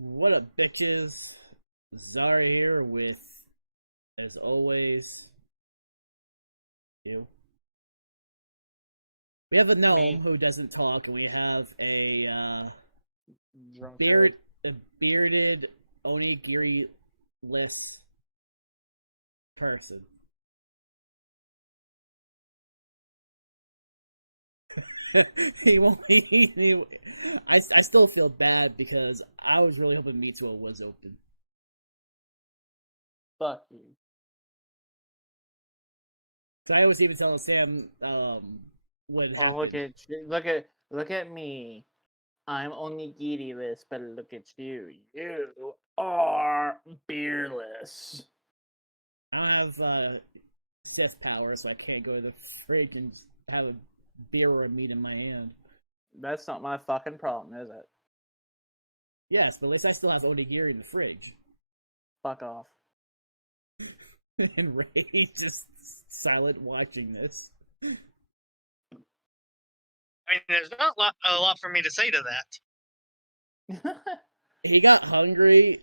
What up, bitches? Zara here with, as always, you. We have a gnome Me, who doesn't talk, and we have beard, drunkard. a bearded onigiri-less person. he won't. I still feel bad because I was really hoping Mitsuo was open. Fuck you. I was even telling Sam what Oh, look happened. at you. Look at me. I'm only giddy-less, but look at you. You are beerless. I don't have fifth power, so I can't go to the fridge and have a beer or a meat in my hand. That's not my fucking problem, is it? Yes, but at least I still have onigiri in the fridge. Fuck off. And Ray just silent watching this. I mean, there's not a lot for me to say to that. He got hungry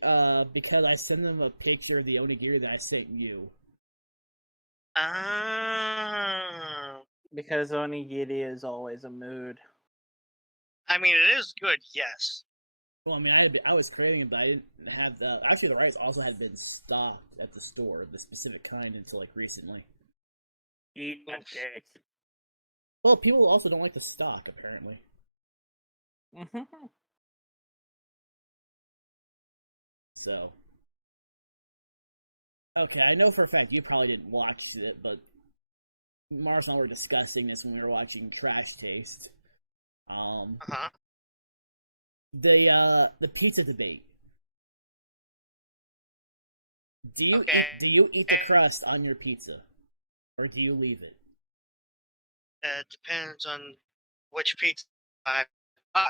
because I sent him a picture of the onigiri that I sent you. Ah, Because onigiri is always a mood. I mean, it is good, yes. Well, I mean, I was craving it, but I didn't have the. Actually, the rice also had been stocked at the store, the specific kind, until like recently. Eat my dick. Well, people also don't like the stock, apparently. So, okay, I know for a fact you probably didn't watch it, but Mars and I were discussing this when we were watching Trash Taste. Uh-huh. The pizza debate. Okay. Do you eat the crust on your pizza, or do you leave it? It depends on which pizza I bought.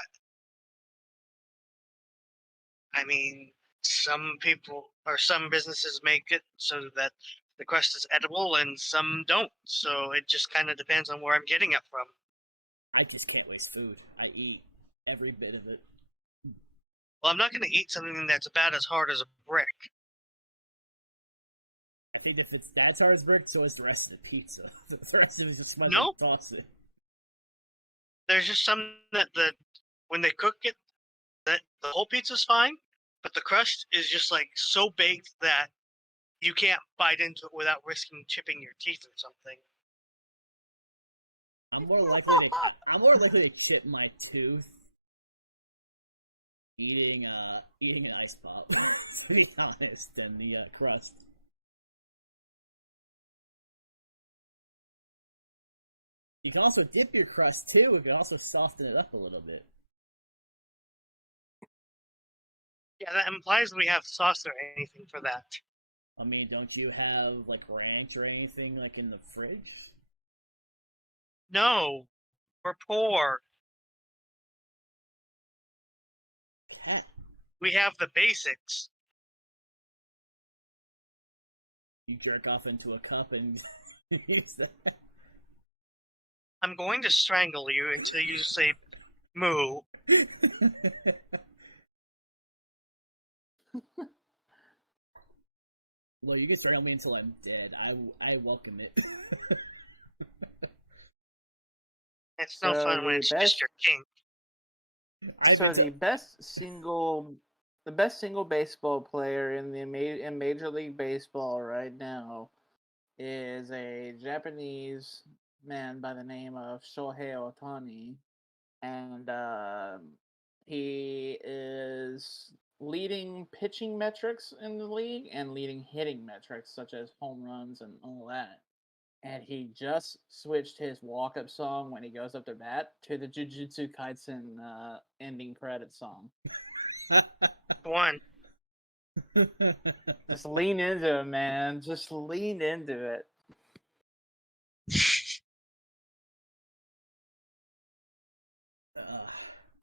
I mean, some people or some businesses make it so that the crust is edible and some don't. So it just kind of depends on where I'm getting it from. I just can't waste food. I eat every bit of it. Well, I'm not going to eat something that's about as hard as a brick. I think if it's that hard as brick, so is the rest of the pizza. The rest of it just might as No, well toss it. there's just some that when they cook it, that the whole pizza's fine, but the crust is just like so baked that you can't bite into it without risking chipping your teeth or something. I'm more likely to chip my tooth eating an ice pop. To be honest, than the crust. You can also dip your crust too. It can also soften it up a little bit. Yeah, that implies we have sauce or anything for that. I mean, don't you have like ranch or anything like in the fridge? No, we're poor. Cat. We have the basics. You jerk off into a cup and use that. I'm going to strangle you until you say moo. Well, you can strangle me until I'm dead. I welcome it. It's no So fun when the it's just best your king. So the best single baseball player in in Major League Baseball right now is a Japanese man by the name of Shohei Ohtani, and he is leading pitching metrics in the league and leading hitting metrics such as home runs and all that. And he just switched his walk-up song when he goes up to bat to the Jujutsu Kaisen ending credit song. One. Just lean into it, man. Just lean into it.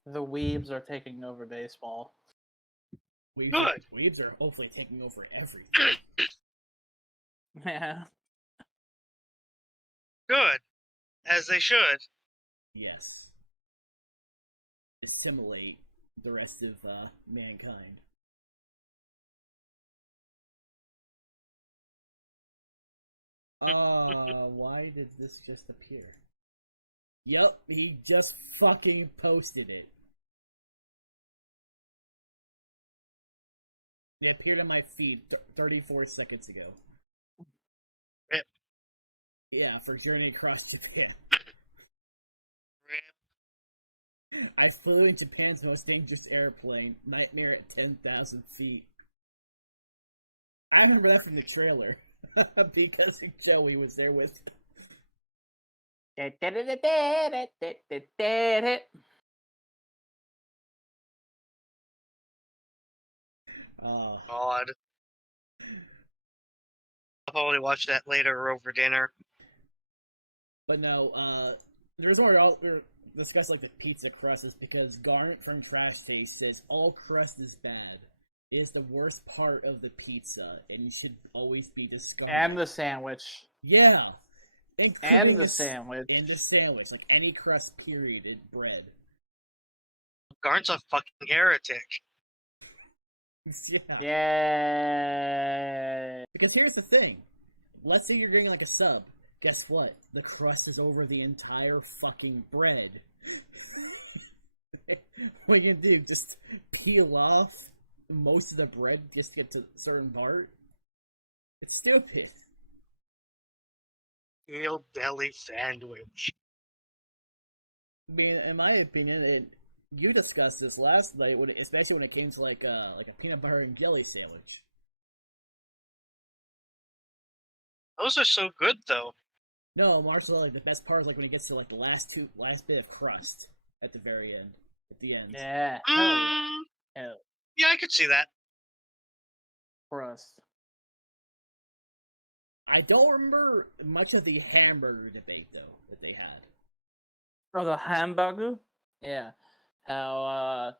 The weebs are taking over baseball. Good. Weebs are hopefully taking over everything. Yeah. Good. As they should. Yes. Assimilate the rest of mankind. Why did this just appear? Yup, he just fucking posted it. It appeared on my feed 34 seconds ago. Rip. Yeah, for Journey Across Japan. Rip. I flew in Japan's most dangerous airplane, Nightmare at 10,000 feet. I remember that from the trailer. Because Joey was there with God. I'll probably watch that later or over dinner. But no, there's already all we're discuss like the pizza crust is because Garnet from Trash Taste says all crust is bad. It is the worst part of the pizza, and you should always be discarded. And the sandwich. Yeah. And the sandwich. And the sandwich. Like any crust, period, in bread. Garn's a fucking heretic. Yeah. Yeah. Because here's the thing. Let's say you're getting like a sub. Guess what? The crust is over the entire fucking bread. What you do? Just peel off most of the bread just to get to a certain part? It's stupid. Meal belly sandwich. I mean, in my opinion, you discussed this last night, especially when it came to like a peanut butter and jelly sandwich. Those are so good, though. No, Marcel, like the best part is like when it gets to like the last bit of crust at the very end, at the end. Yeah. Hell yeah. Hell. Yeah, I could see that. Crust. I don't remember much of the hamburger debate though that they had. Oh, the hamburger? Yeah. How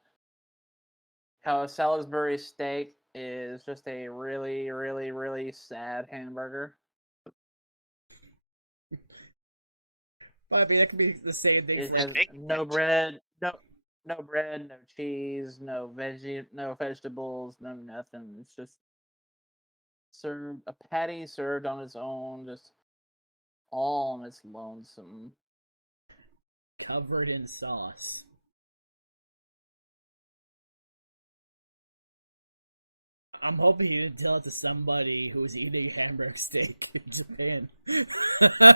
a Salisbury steak is just a really, really, really sad hamburger. But I mean, that could be the same thing. It For has no bread, no bread, no cheese, no vegetables, no nothing. It's just served a patty served on its own, just all on its lonesome. covered in sauce. I'm hoping you didn't tell it to somebody who's eating hamburger steak in Japan.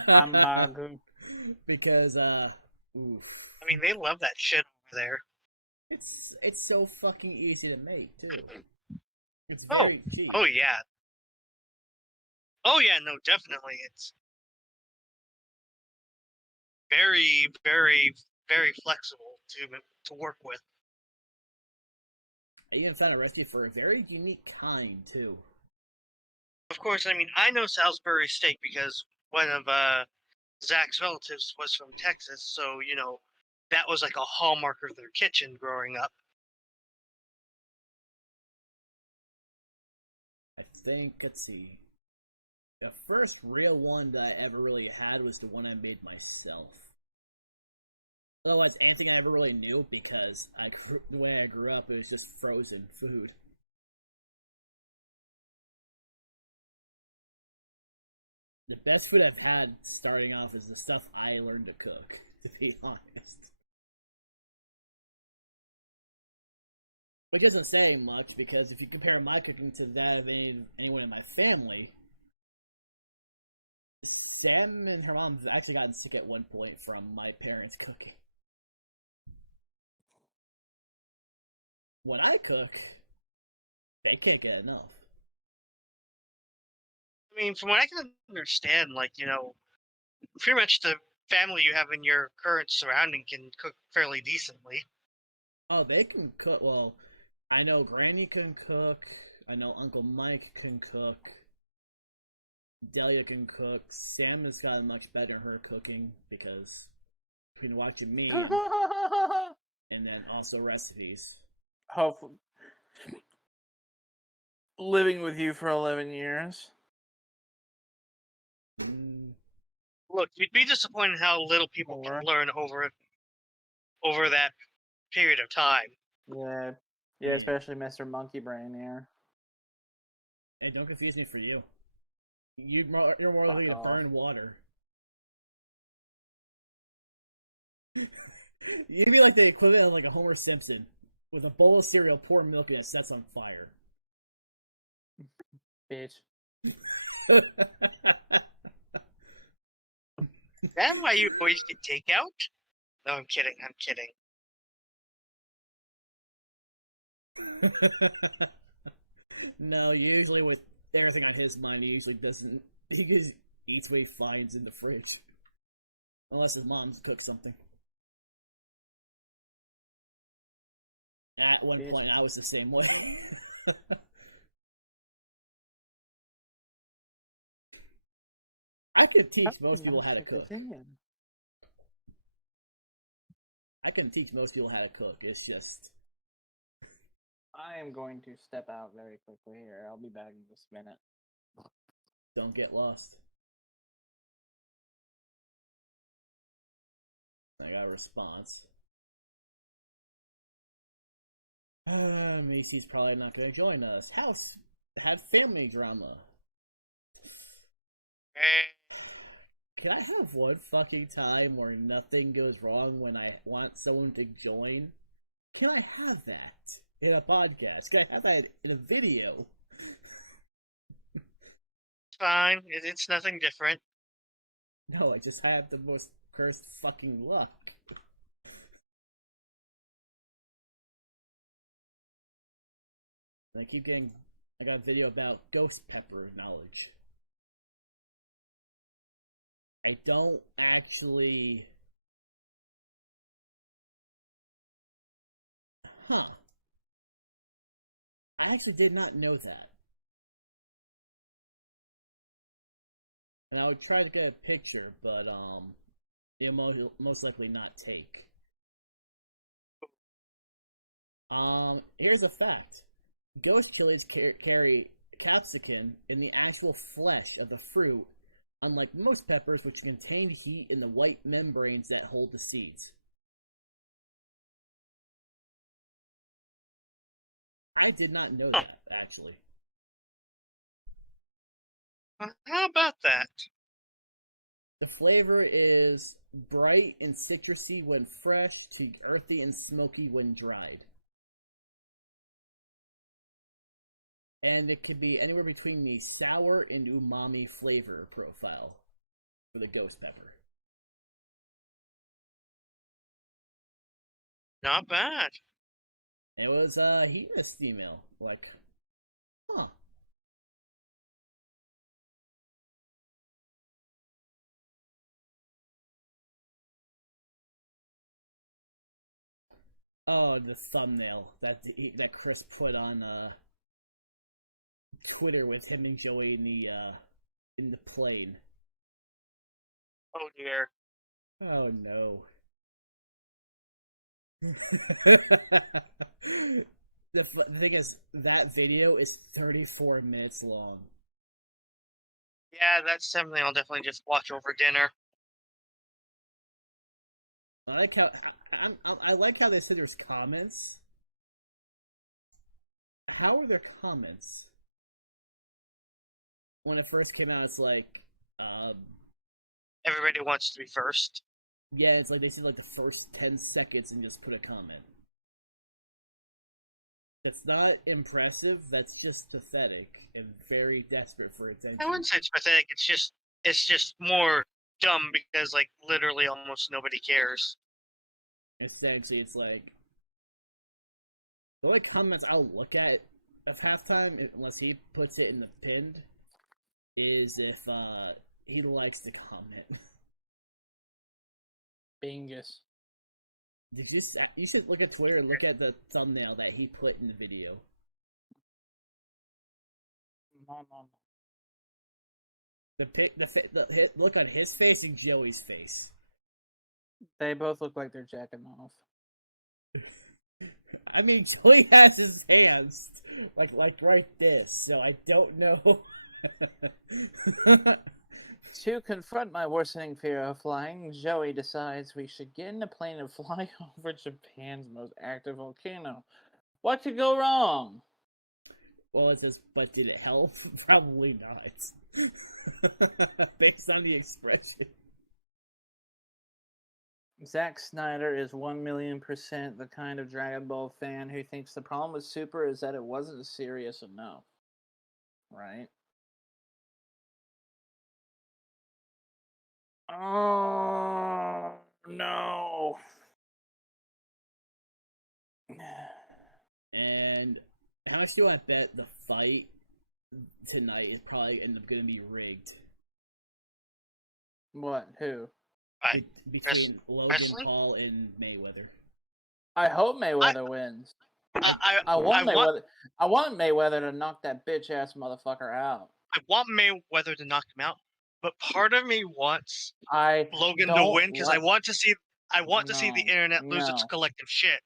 Hamburger. Because, oof. I mean, they love that shit over there. It's so fucking easy to make, too. It's Oh, very cheap. oh yeah. Oh yeah, no, definitely. It's very, very, very flexible to work with. I even found a recipe for a very unique kind, too. Of course, I mean, I know Salisbury steak because one of Zach's relatives was from Texas, so, you know, that was like a hallmark of their kitchen growing up. I think, let's see. The first real one that I ever really had was the one I made myself. Otherwise, anything I ever really knew, because the way I grew up, it was just frozen food. The best food I've had starting off is the stuff I learned to cook, to be honest. Which isn't saying much, because if you compare my cooking to that of anyone in my family, Sam and her mom have actually gotten sick at one point from my parents' cooking. When I cook, they can't get enough. I mean, from what I can understand, like, you know, pretty much the family you have in your current surrounding can cook fairly decently. Oh, they can cook. Well, I know Granny can cook. I know Uncle Mike can cook. Delia can cook. Sam has gotten much better in her cooking because she's been watching me and then also recipes. Hopefully. Living with you for 11 years. Look, you'd be disappointed how little people can learn over that period of time. Yeah. Yeah, especially Mr. Monkey Brain here. Hey, don't confuse me for you. You're more Fuck likely to off. burn water. You'd be like the equivalent of like a Homer Simpson with a bowl of cereal, pour milk, and it sets on fire. Bitch. Is that why you always get takeout? No, I'm kidding. I'm kidding. No, usually with everything on his mind, he usually doesn't. He just eats what he finds in the fridge, unless his mom's cooked something. At one Bitch. point, I was the same way. I could teach most people how to cook. I can teach most people how to cook. It's just I am going to step out very quickly here. I'll be back in just a minute. don't get lost. I got a response. Macy's probably not going to join us. House had family drama. Can I have one fucking time where nothing goes wrong when I want someone to join? Can I have that in a podcast? Can I have that in a video? Fine. It's nothing different. No, I just had the most cursed fucking luck. I keep getting. I got a video about ghost pepper knowledge. I don't actually. Huh. I actually did not know that. And I would try to get a picture, but it'll most likely not take. Here's a fact. Ghost chilies carry capsicum in the actual flesh of the fruit, unlike most peppers which contain heat in the white membranes that hold the seeds. I did not know that, actually. How about that? The flavor is bright and citrusy when fresh to earthy and smoky when dried. And it could be anywhere between the sour and umami flavor profile for the ghost pepper. Not bad. It was he was female. Like, huh. Oh, the thumbnail that Chris put on Twitter with him and Joey in the plane. Oh dear. Oh no. The thing is, that video is 34 minutes long. Yeah, that's something I'll definitely just watch over dinner. I like how I like how they said there's comments. How are there comments? When it first came out, it's like, Everybody wants to be first. yeah, it's like they said like the first 10 seconds and just put a comment. That's not impressive, that's just pathetic and very desperate for attention. I wouldn't say it's pathetic. It's just more dumb because like literally almost nobody cares. Essentially, it's like the only comments I'll look at halftime, unless he puts it in the pinned, is if he likes to comment. Bingus. You should look at Twitter and look at the thumbnail that he put in the video. No. The look on his face and Joey's face. They both look like they're jacking off. I mean, Joey has his hands like right this, so I don't know. To confront my worsening fear of flying, Joey decides we should get in a plane and fly over Japan's most active volcano. What could go wrong? Well, it says, but did it help? Probably not. Based on the expression. Zack Snyder is 1,000,000% the kind of Dragon Ball fan who thinks the problem with Super is that it wasn't serious enough. Right? Oh, no. And how much do you want to bet the fight tonight is probably end up going to be rigged? What? Who? Between Logan wrestling? Paul and Mayweather. I hope Mayweather wins. I want Mayweather to knock that bitch ass motherfucker out. I want Mayweather to knock him out, but part of me wants I Logan to don't win because I want to see the internet lose its No. collective shit.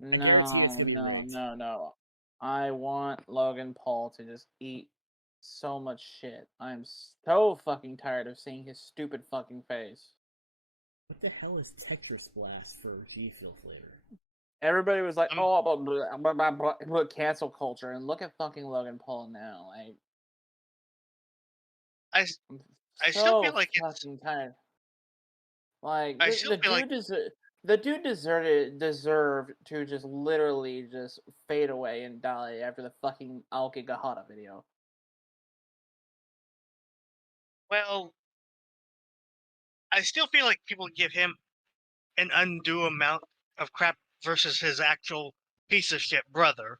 guarantee it's gonna be rigged. No. I want Logan Paul to just eat so much shit. I'm so fucking tired of seeing his stupid fucking face. What the hell is Tetris Blast for G Fuel flavor? Everybody was like, "Oh, blah, blah, blah, cancel culture," and look at fucking Logan Paul now. Like, I still feel like fucking tired. Like, I still feel like the dude deserved to just literally just fade away and die after the fucking Aokigahara video. well, I still feel like people give him an undue amount of crap versus his actual piece of shit brother.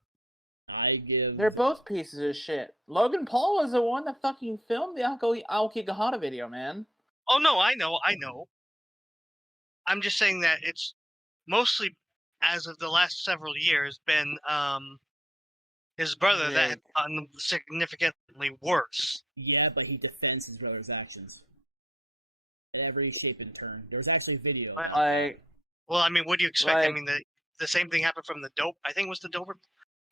They're both pieces of shit. Logan Paul was the one that fucking filmed the Aokigahara video, man. Oh no, I know. I'm just saying that it's mostly, as of the last several years, been his brother that has done significantly worse. Yeah, but he defends his brother's actions at every shape and turn. There was actually video. Well, I mean, what do you expect? I mean, the same thing happened from the dope. I think it was the Dover.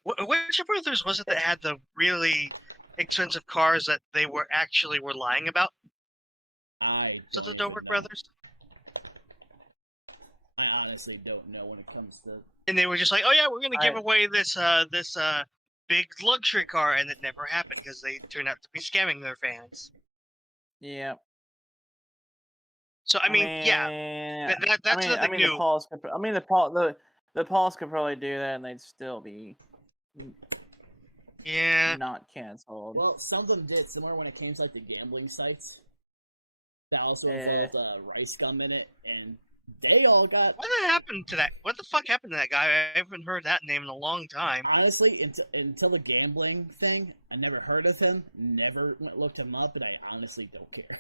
Which brothers was it that had the really expensive cars that they were lying about? Was it the Dover brothers? I honestly don't know when it comes to. And they were just like, "Oh yeah, we're gonna give away this big luxury car," and it never happened because they turned out to be scamming their fans. Yeah. So I mean yeah, that's nothing new. The Pauls could probably do that, and they'd still be not canceled. Well, some of them did similar when it came to like the gambling sites. That also involved rice gum in it, and they all got. What happened to that? What the fuck happened to that guy? I haven't heard that name in a long time. Honestly, until the gambling thing, I never heard of him. Never looked him up, and I honestly don't care.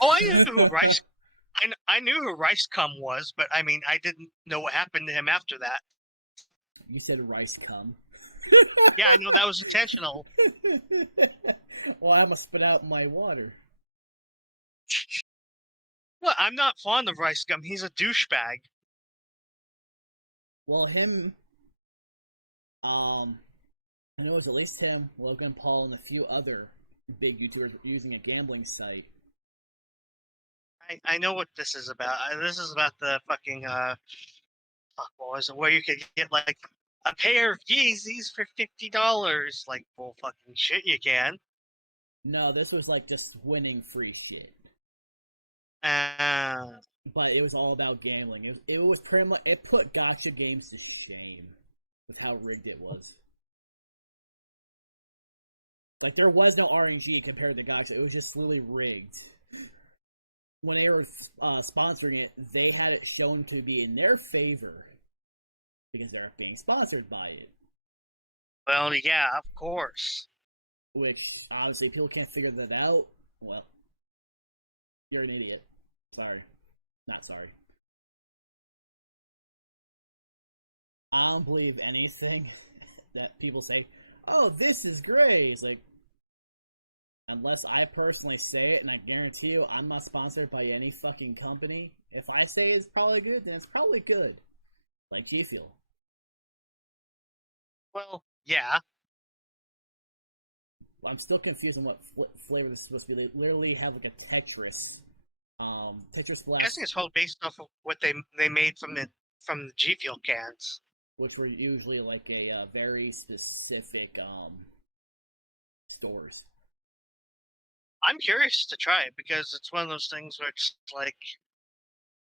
Oh, I knew who Rice. I knew who Rice Cum was, but I mean, I didn't know what happened to him after that. You said Rice Cum. Yeah, I know that was intentional. Well, I must spit out my water. Well, I'm not fond of Rice Gum. He's a douchebag. Well, him, I know it was at least him, Logan Paul, and a few other big YouTubers using a gambling site. I know what this is about. This is about the fucking fuck, what was it? Where you could get like a pair of Yeezys for $50. Like, well, fucking shit, you can. No, this was like just winning free shit. But it was all about gambling. It was pretty much, it put gacha games to shame with how rigged it was. Like, there was no RNG compared to gacha. It was just fully rigged. When they were sponsoring it, they had it shown to be in their favor because they're getting sponsored by it. Well, yeah, of course. Which, honestly, people can't figure that out. Well, you're an idiot. Sorry. Not sorry. I don't believe anything that people say, "Oh, this is great." It's like, unless I personally say it, and I guarantee you, I'm not sponsored by any fucking company. If I say it's probably good, then it's probably good. Like you feel. Well, yeah. I'm still confused on what flavor it's supposed to be. They literally have like a Tetris. Tetris Blast. I guess it's probably based off of what they made from the G Fuel cans, which were usually like a very specific stores. I'm curious to try it because it's one of those things where it's like,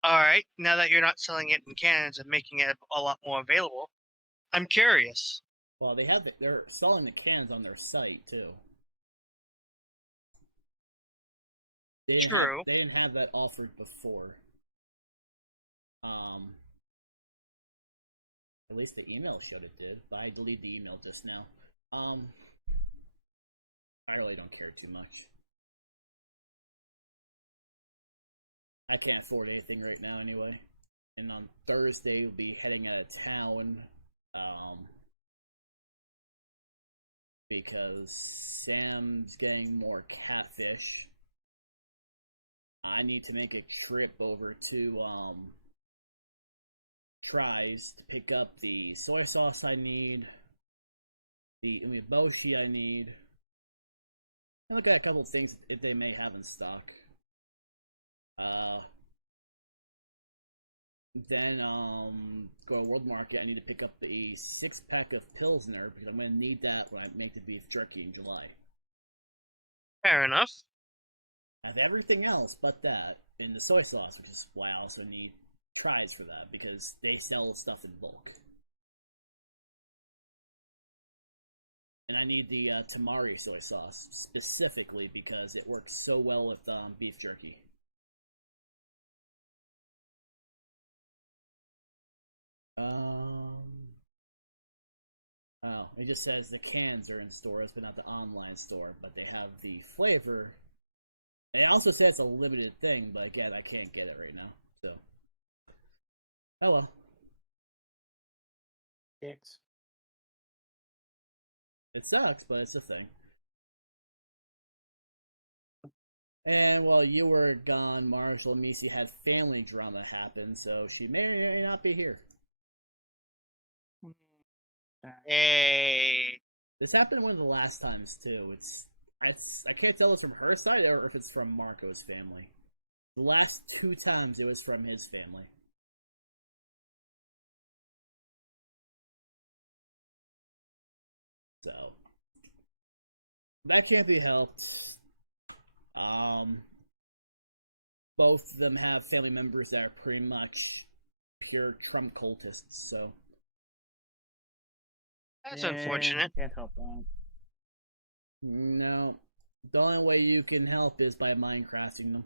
all right, now that you're not selling it in cans and making it a lot more available, I'm curious. Well, they're selling the cans on their site too. True. They didn't have that offered before. At least the email showed it did, but I deleted the email just now. I really don't care too much. I can't afford anything right now anyway. And on Thursday, we'll be heading out of town, because Sam's getting more catfish. I need to make a trip over to, Tries to pick up the soy sauce I need, the umeboshi I need, and look at a couple of things that they may have in stock. Then, go to World Market. I need to pick up the 6-pack of Pilsner because I'm going to need that when I make the beef jerky in July. Fair enough. I have everything else but that, and the soy sauce, which is why I also need Tries for that because they sell stuff in bulk. And I need the tamari soy sauce specifically because it works so well with beef jerky. Oh, it just says the cans are in stores, but not the online store. But they have the flavor. And it also says it's a limited thing, but again, I can't get it right now. So, oh well. Dicks. It sucks, but it's a thing. And while you were gone, Marshall and Missy had family drama happen, so she may or may not be here. Hey. This happened one of the last times too. I can't tell if it's from her side or if it's from Marco's family. The last 2 times it was from his family. So that can't be helped. Both of them have family members that are pretty much pure Trump cultists, so That's unfortunate. Can't help that. no. The only way you can help is by Minecrafting them.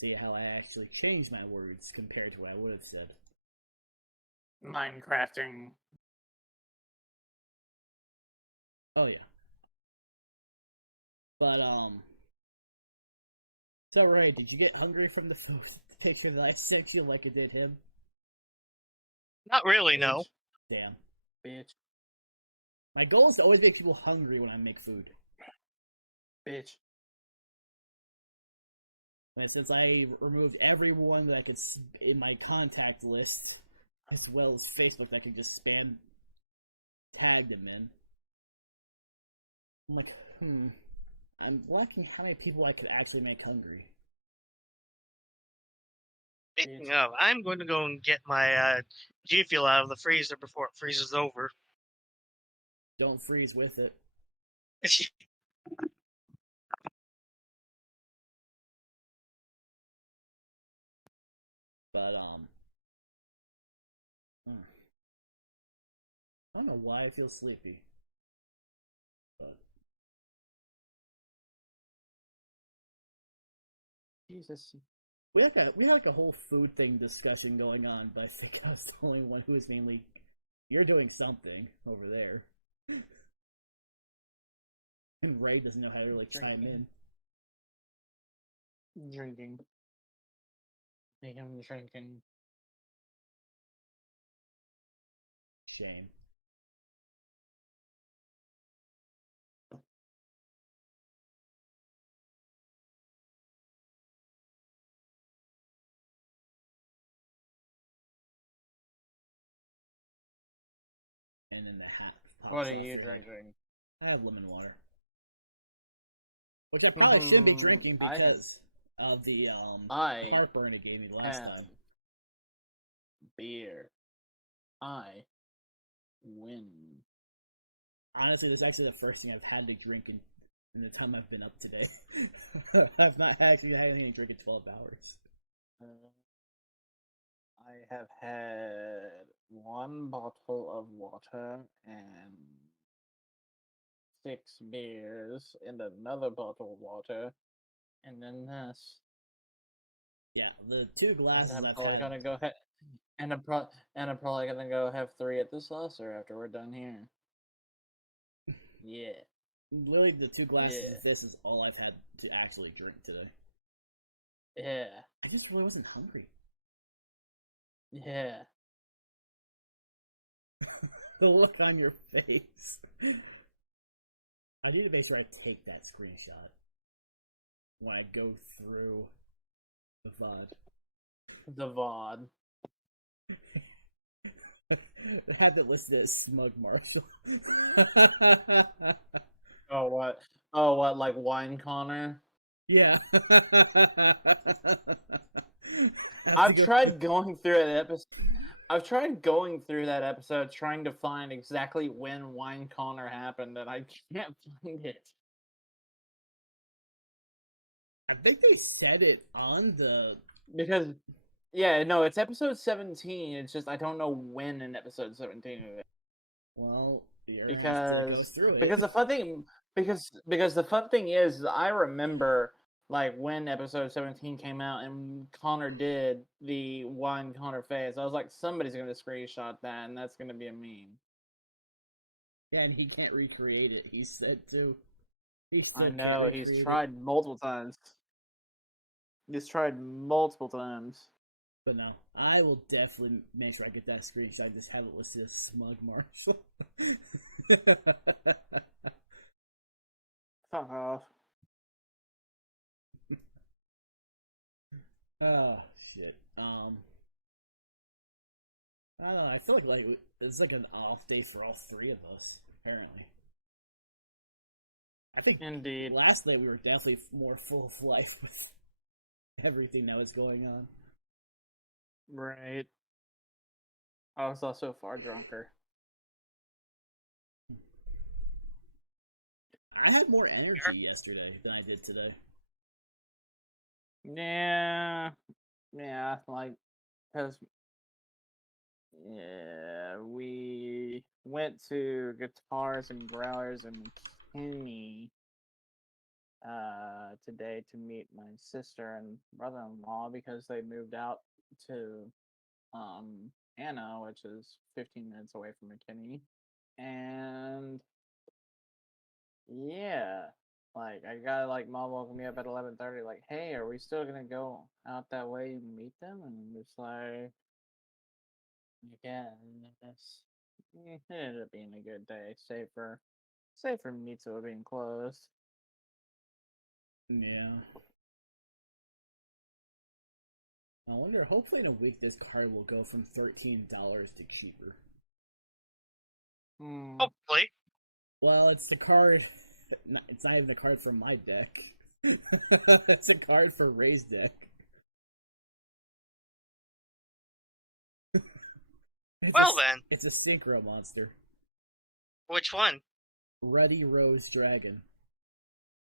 See how I actually changed my words compared to what I would have said. Minecrafting. Oh yeah. But so Ray, did you get hungry from the picture that I sent you like I did him? Not really, no. Damn. Bitch. My goal is to always make people hungry when I make food. Bitch. And since I removed everyone that I could in my contact list, as well as Facebook that I could just spam tag them in, I'm like, I'm lacking how many people I could actually make hungry. Speaking of, I'm going to go and get my G Fuel out of the freezer before it freezes over. Don't freeze with it. But I don't know why I feel sleepy. But Jesus. we had like a whole food thing discussing going on, but I think I was the only one who was mainly, you're doing something over there. And Ray doesn't know how to really chime in. Drinking. I am drinking. Shame. And then the hat pops What are off you there. drinking? I have lemon water. Which I probably shouldn't be drinking because of the heartburn it gave me last time. Beer. I win. Honestly, this is actually the first thing I've had to drink in the time I've been up today. I've not actually had anything to drink in 12 hours. I have had 1 bottle of water and 6 beers and another bottle of water, and then this. Yeah, the 2 glasses And I'm I've probably had. gonna go ahead. And I'm probably gonna go have 3 at the saucer after we're done here. Yeah. Literally, the 2 glasses Yeah. of this is all I've had to actually drink today. Yeah. I just really wasn't hungry. Yeah. The look on your face. I need to make sure I take that screenshot when I go through the VOD. The VOD. I have it listed as Smug Marshall. Oh what? Oh what? Like Wine Connor? Yeah. I've tried going through that episode. I've tried going through that episode trying to find exactly when Wine Connor happened, and I can't find it. I think they said it on the. Because, yeah, no, it's episode 17. It's just I don't know when in episode 17 it is. Well, you're gonna have to go through it. Because the fun thing because the fun thing is I remember like when episode 17 came out and Connor did the Wine Connor face. I was like, somebody's gonna screenshot that and that's gonna be a meme. Yeah, and he can't recreate it. He said to. I know, he's tried multiple times. He's tried multiple times. But no, I will definitely make sure I get that screenshot. I just have it listed as Smug Marshall. Fuck off. Oh shit. I don't know. I feel like it's like an off day for all 3 of us. Apparently, I think Indeed. last night we were definitely more full of life with everything that was going on. Right. I was also far drunker. I had more energy yesterday than I did today. Yeah. Yeah, like, because, yeah, we went to Guitars and Growlers and Kenny today to meet my sister and brother-in-law because they moved out to Anna, which is 15 minutes away from McKinney. And yeah, like I got like mom woke me up at 11:30, like, hey, are we still gonna go out that way and meet them? And I'm just like, yeah, it ended up being a good day, save for Mitsuo being closed. Yeah. I wonder. Hopefully, in a week, this card will go from $13 to cheaper. Hopefully. Well, it's the card. It's not even a card from my deck. It's a card for Ray's deck. Well then, it's a synchro monster. which one? Ruddy Rose Dragon.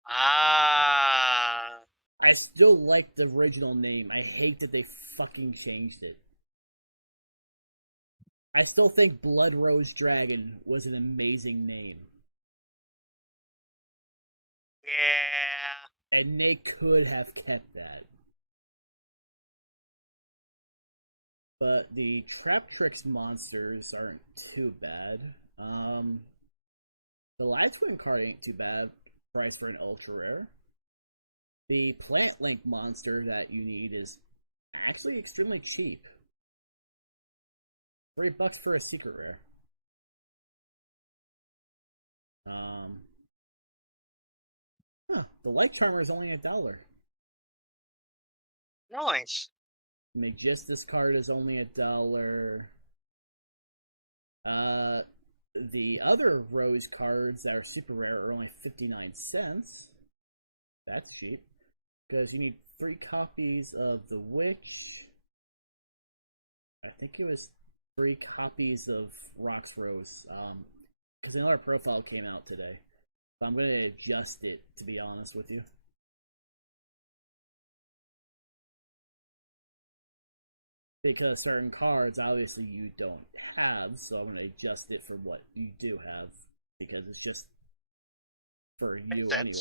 Ah. I still like the original name. I hate that they fucking changed it. I still think Blood Rose Dragon was an amazing name. Yeah. And they could have kept that. But the Traptrix monsters aren't too bad. The Live Twin card ain't too bad. Price for an ultra rare. The Plant Link monster that you need is actually extremely cheap. $3 for a secret rare. The Light Charmer is only $1. Nice. Magistus card is only $1. The other Rose cards that are super rare are only 59 cents. That's cheap. Because you need 3 copies of the Witch. I think it was 3 copies of Rocks Rose. Because another profile came out today. So I'm going to adjust it, to be honest with you. Because certain cards, obviously, you don't have, so I'm going to adjust it for what you do have. Because it's just for you anyway.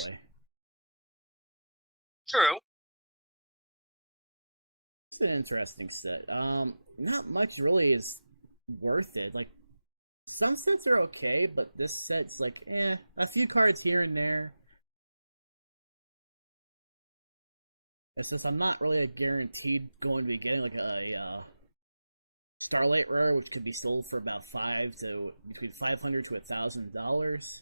True. It's an interesting set. Not much really is worth it. Like, some sets are okay, but this set's like, a few cards here and there. It's just I'm not really guaranteed going to be getting like a Starlight Rare, which could be sold for about between $500 to $1,000.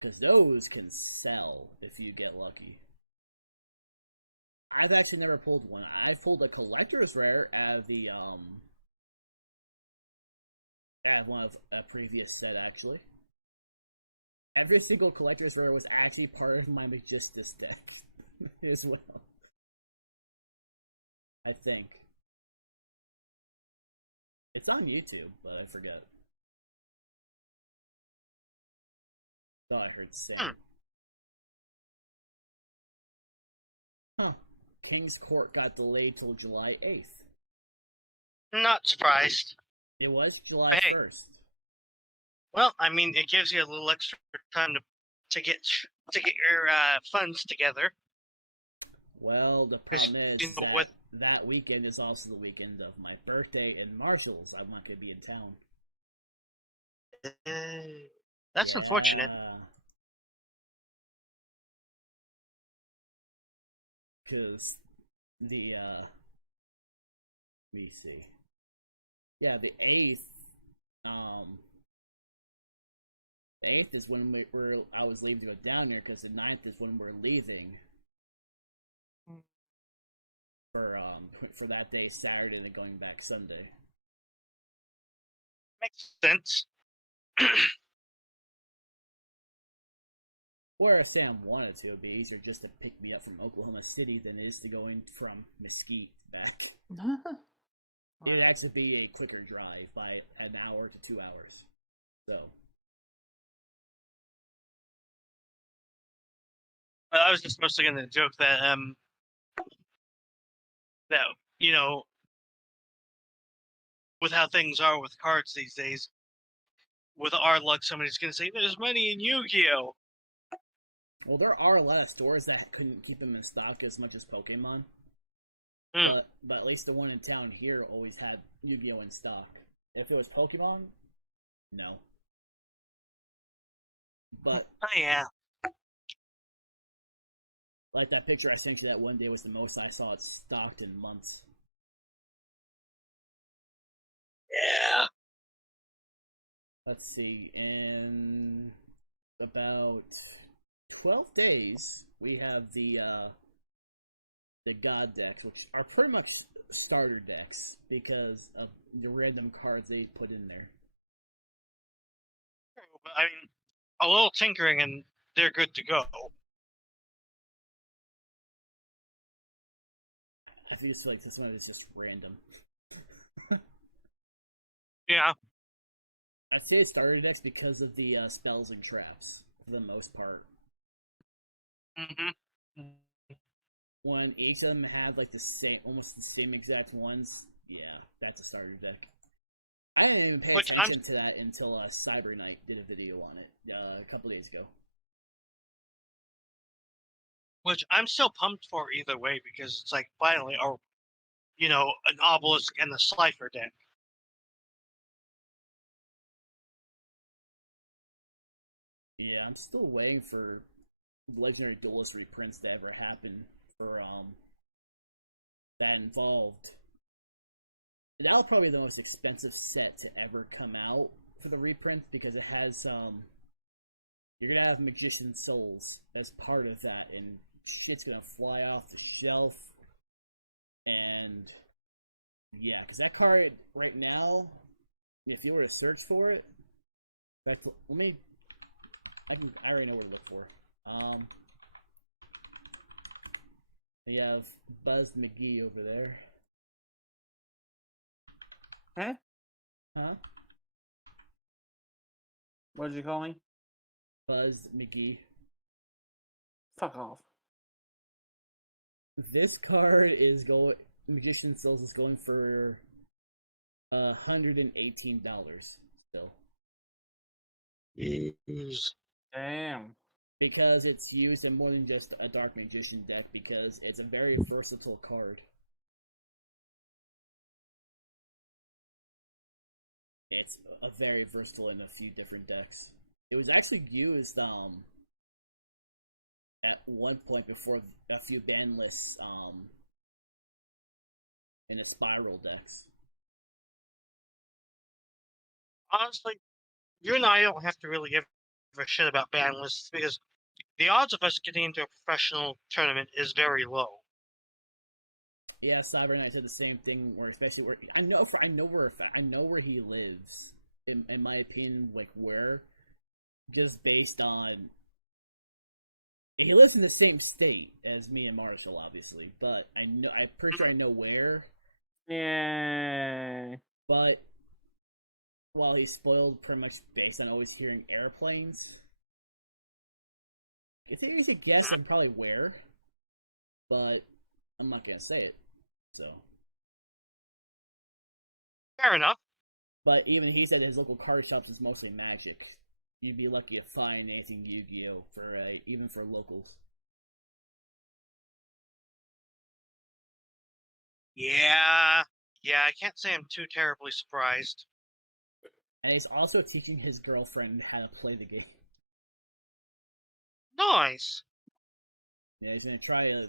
Because those can sell if you get lucky. I've actually never pulled one. I pulled a collector's rare out of one of a previous set, actually. Every single collector's rare was actually part of my Magistus deck as well. I think. It's on YouTube, but I forget. Thought I heard say. Huh. King's Court got delayed till July 8th. Not surprised. It was July 1st. Well, I mean, it gives you a little extra time to get your funds together. Well, the problem is that weekend is also the weekend of my birthday and Marshall's. I'm not going to be in town. That's unfortunate. Because let me see. Yeah, the 8th. The 8th is when I was leaving to go down there, because the 9th is when we're leaving for that day, Saturday, and then going back Sunday. Makes sense. Or if Sam wanted to, it'd be easier just to pick me up from Oklahoma City than it is to go in from Mesquite back. It would actually be a quicker drive by an hour to 2 hours. So. I was just mostly going to joke that you know, with how things are with cards these days, with our luck, somebody's going to say, "There's money in Yu-Gi-Oh!" Well, there are a lot of stores that couldn't keep them in stock as much as Pokemon. But at least the one in town here always had Yu-Gi-Oh! In stock. If it was Pokemon, no. But oh yeah, like that picture I sent you that one day was the most I saw it stocked in months. Yeah. Let's see, in about 12 days, we have the God decks, which are pretty much starter decks because of the random cards they put in there. But, I mean, a little tinkering and they're good to go. I think it's like this one is just random. Yeah. I say starter decks because of the spells and traps, for the most part. When each of them have like almost the same exact ones, yeah, that's a starter deck. I didn't even pay attention to that until Cyber Knight did a video on it a couple days ago. Which I'm still pumped for either way, because it's like finally, an Obelisk and the Slifer deck. Yeah, I'm still waiting for Legendary Duelist reprints to ever happen for that involved. That'll probably be the most expensive set to ever come out for the reprint, because it has you're gonna have Magician Souls as part of that, and shit's gonna fly off the shelf. And yeah, because that card right now, if you were to search for it, I already know what to look for. We have Buzz McGee over there. Huh? Huh? What did you call me? Buzz McGee. Fuck off. This card is going. Magician Souls is going for $118 still. Damn. Because it's used in more than just a Dark Magician deck, because it's a very versatile card. It's a very versatile in a few different decks. It was actually used at one point before a few ban lists in the Spiral decks. Honestly, you and I don't have to really give a shit about ban lists because the odds of us getting into a professional tournament is very low. Yeah, Cyber Knight said the same thing. Where especially where I know where he lives. In my opinion, like where, just based on he lives in the same state as me and Marshall, obviously. But I'm pretty sure I know where. Yeah. But while he's spoiled pretty much based on always hearing airplanes, if there is a guess, I'm probably where. But I'm not gonna say it. So. Fair enough. But even he said his local card shops is mostly Magic. You'd be lucky to find anything Yu-Gi-Oh for even for locals. Yeah, I can't say I'm too terribly surprised. And he's also teaching his girlfriend how to play the game. Nice. Yeah, he's gonna try to.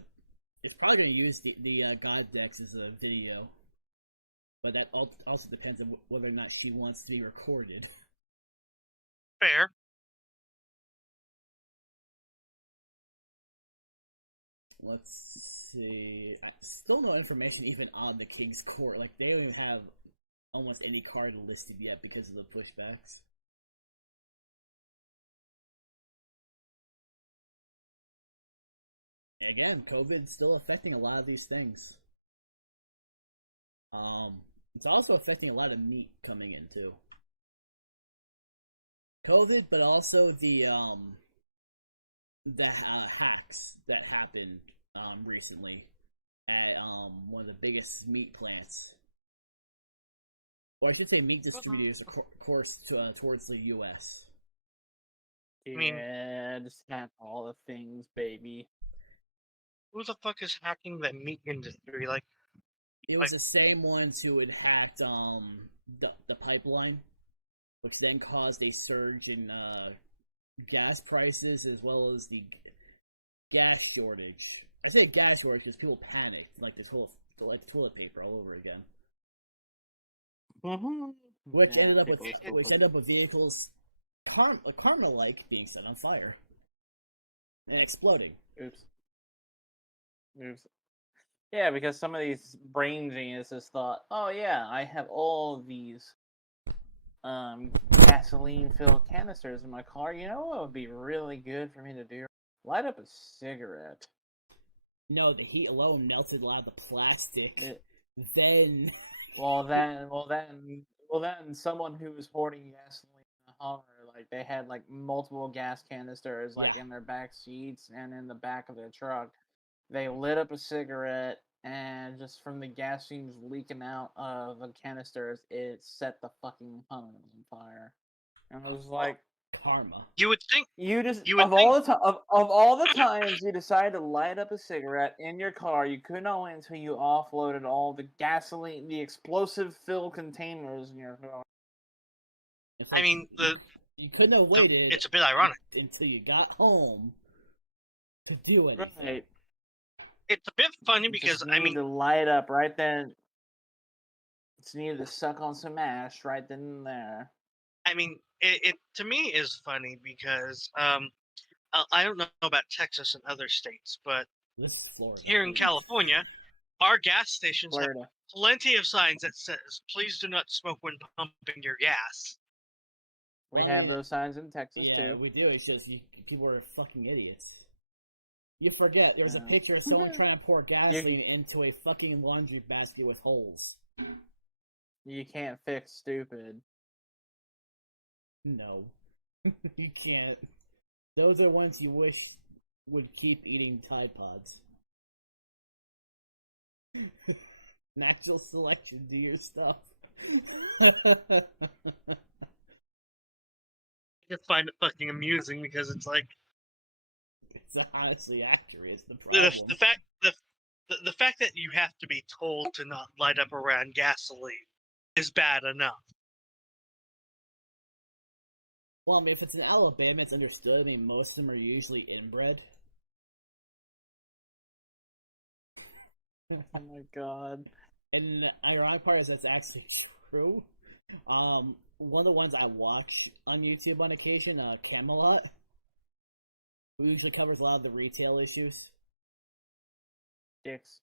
It's probably gonna use the God decks as a video, but that also depends on whether or not she wants to be recorded. Fair. Let's see. Still no information even on the King's Court. Like they don't even have almost any card listed yet because of the pushbacks. Again, COVID's still affecting a lot of these things. It's also affecting a lot of meat coming in too. COVID, but also the hacks that happened recently at one of the biggest meat plants, or I should say meat distributors, of course, towards the U.S. Yeah, just hack all the things, baby. Who the fuck is hacking the meat industry? Like, it was the same ones who had hacked the pipeline, which then caused a surge in gas prices as well as the gas shortage. I say gas shortage because people panicked, like this whole toilet paper all over again. Which ended up with vehicles karma-like being set on fire and exploding. Oops. Yeah, because some of these brain geniuses thought, oh yeah, I have all these gasoline-filled canisters in my car. You know what would be really good for me to do? Light up a cigarette. No, the heat alone melted a lot of the plastic. Then someone who was hoarding gasoline in a Hummer, like they had like multiple gas canisters like in their back seats and in the back of their truck. They lit up a cigarette, and just from the gas fumes leaking out of the canisters, it set the fucking Hummer on fire. And I was like, karma. you would think of all the times you decided to light up a cigarette in your car, you couldn't wait until you offloaded all the gasoline, the explosive filled containers in your car. I mean, you couldn't have waited. It's a bit ironic until you got home to do it. Right. It's a bit funny because I mean, to light up right then. It's needed to suck on some ash right then and there. I mean, it to me is funny because I don't know about Texas and other states, but here in California, our gas stations have plenty of signs that says, "Please do not smoke when pumping your gas." We have those signs in Texas too. We do. It's just people are fucking idiots. You forget, there's a Yeah. picture of someone trying to pour gasoline into a fucking laundry basket with holes. You can't fix stupid. No. You can't. Those are ones you wish would keep eating Tide Pods. Natural selection, do your stuff. I just find it fucking amusing because it's like It's honestly accurate, is the the, problem. the fact that you have to be told to not light up around gasoline is bad enough. Well, I mean, if it's in Alabama, it's understood. I mean, most of them are usually inbred. Oh my god. And the ironic part is that's actually true. One of the ones I watch on YouTube on occasion, Camelot, who usually covers a lot of the retail issues. Dicks.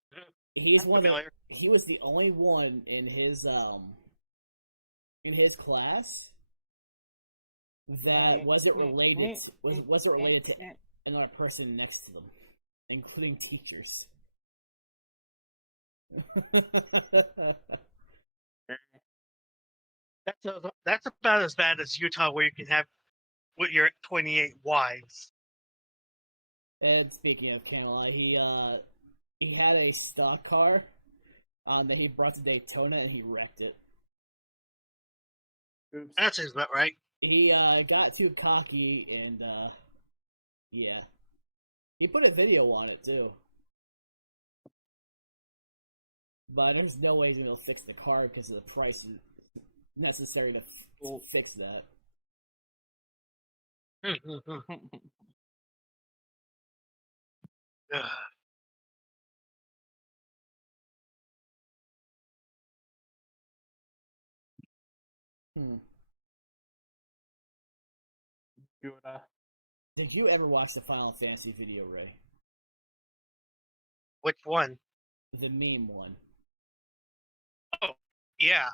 He's I'm one. familiar. He was the only one in his class that wasn't related to another person next to them, including teachers. That's about as bad as Utah, where you can have with your 28 wives. And speaking of Camelot, he had a stock car that he brought to Daytona and he wrecked it. Oops. That seems about right. He got too cocky and yeah. He put a video on it too. But there's no way he's gonna fix the car because of the price necessary to fix that. Hmm. Did you ever watch the Final Fantasy video, Ray? Which one? The meme one. Oh, yeah.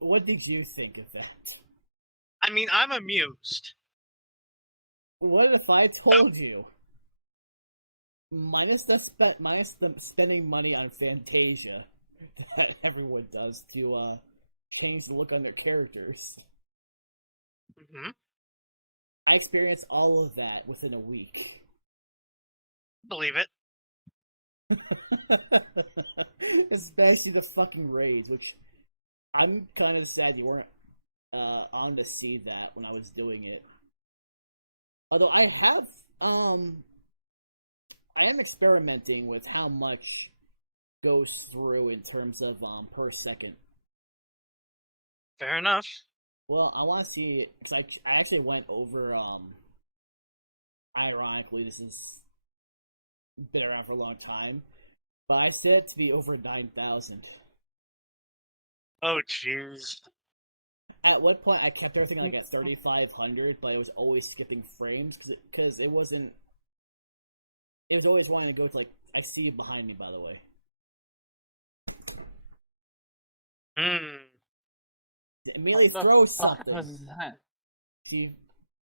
What did you think of that? I mean, I'm amused. What if I told you? Minus the spending money on Fantasia that everyone does to change the look on their characters. Mm-hmm. I experienced all of that within a week. Believe it. Especially the fucking raids, which I'm kind of sad you weren't on to see that when I was doing it. Although I am experimenting with how much goes through in terms of per second. Fair enough. Well, I want to see it because I actually went over. Ironically, this has been around for a long time, but I set it to be over 9,000. Oh, jeez. At one point, I kept everything like at 3,500, but I was always skipping frames because it wasn't. It was always wanting to go to like. I see you behind me, by the way. Immediately throw something. What was that? She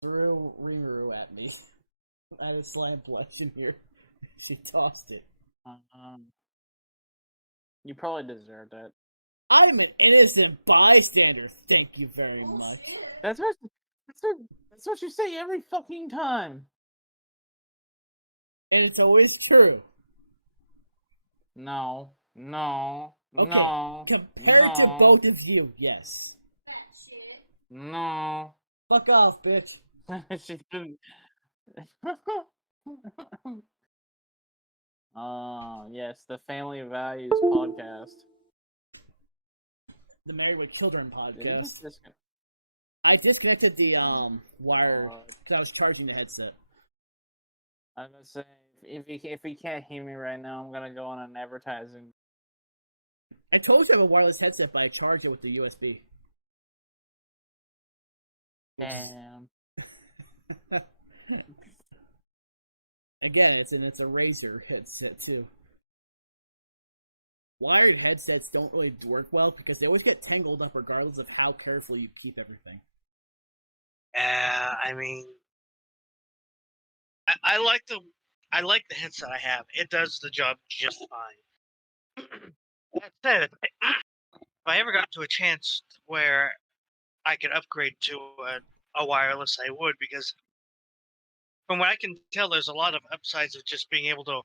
threw Rimuru at me. I had a slam flex in here. She tossed it. You probably deserved it. I'm an innocent bystander. Thank you very much. That's what you say every fucking time. And it's always true. No. Okay, No. compared no, to both of you, yes. No. Fuck off, bitch. She didn't. Yes, the Family Values podcast. The Married with Children Did you podcast. just disconnect? I disconnected the wire because I was charging the headset. I was gonna say, if you can't hear me right now, I'm gonna go on an advertising. I told you I have a wireless headset, but I charge it with the USB. Damn. Again, it's a Razer headset too. Wired headsets don't really work well because they always get tangled up regardless of how careful you keep everything. I mean, I like the I like the headset I have. It does the job just fine. That said, if I ever got to a chance where I could upgrade to a wireless, I would, because from what I can tell, there's a lot of upsides of just being able to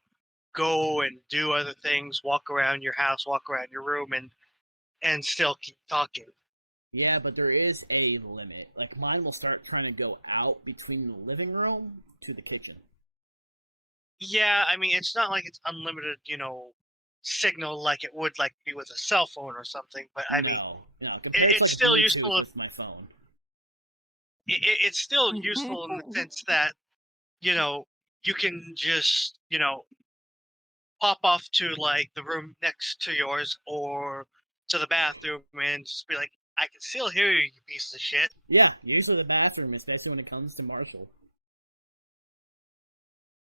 go and do other things, walk around your house, walk around your room, and still keep talking. Yeah, but there is a limit. Like, mine will start trying to go out between the living room to the kitchen. Yeah, I mean, it's not like it's unlimited, signal like it would like be with a cell phone or something. But I mean, No, compared to it's like still Bluetooth useful. with my phone. It's still useful in the sense that you can just pop off to like the room next to yours or to the bathroom and just be like, I can still hear you, you piece of shit. Yeah, usually the bathroom, especially when it comes to Marshall.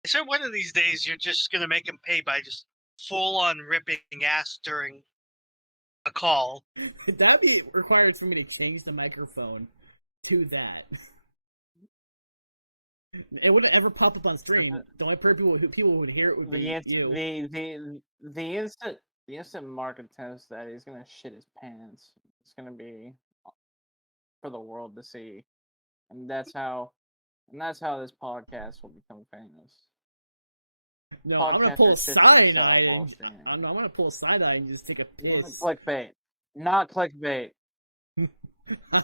I sure one of these days you're just gonna make him pay by just full on ripping ass during a call. That'd be required for me to change the microphone to that. It wouldn't ever pop up on screen. The only people who would hear it would be you. The instant Mark attempts that, he's gonna shit his pants. It's gonna be for the world to see, and that's how this podcast will become famous. No, I'm gonna pull a side eye. I'm gonna pull a side eye and just take a piss. Not clickbait.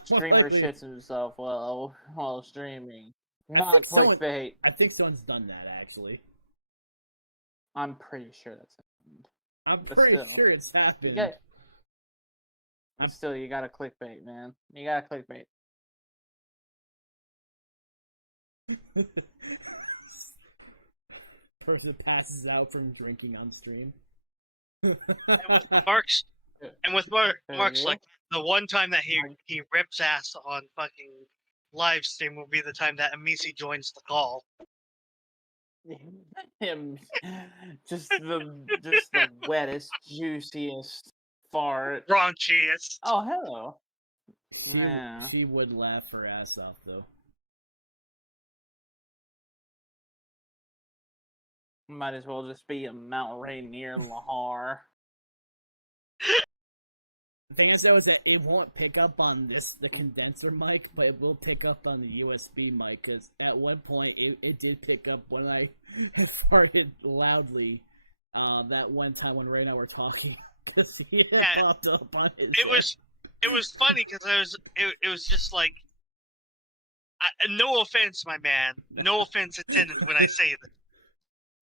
Streamer Likely. shits himself while streaming. Not clickbait. I think someone's done that actually. I'm pretty sure that's happened. I'm pretty sure it's happened. But still, you gotta clickbait, man. You gotta clickbait. Person passes out from drinking on stream. And with Mark's like the one time that he rips ass on fucking live stream will be the time that Amisi joins the call. Him, just the wettest, juiciest fart. Raunchiest. Oh, hello. Yeah. She would laugh her ass off though. Might as well just be a Mount Rainier Lahar. The thing is, though, is that it won't pick up on the condenser mic, but it will pick up on the USB mic, because at one point it did pick up when I farted loudly that one time when Ray and I were talking, because he had popped up on his It was funny, because it was just like, no offense, my man, no offense intended when I say this,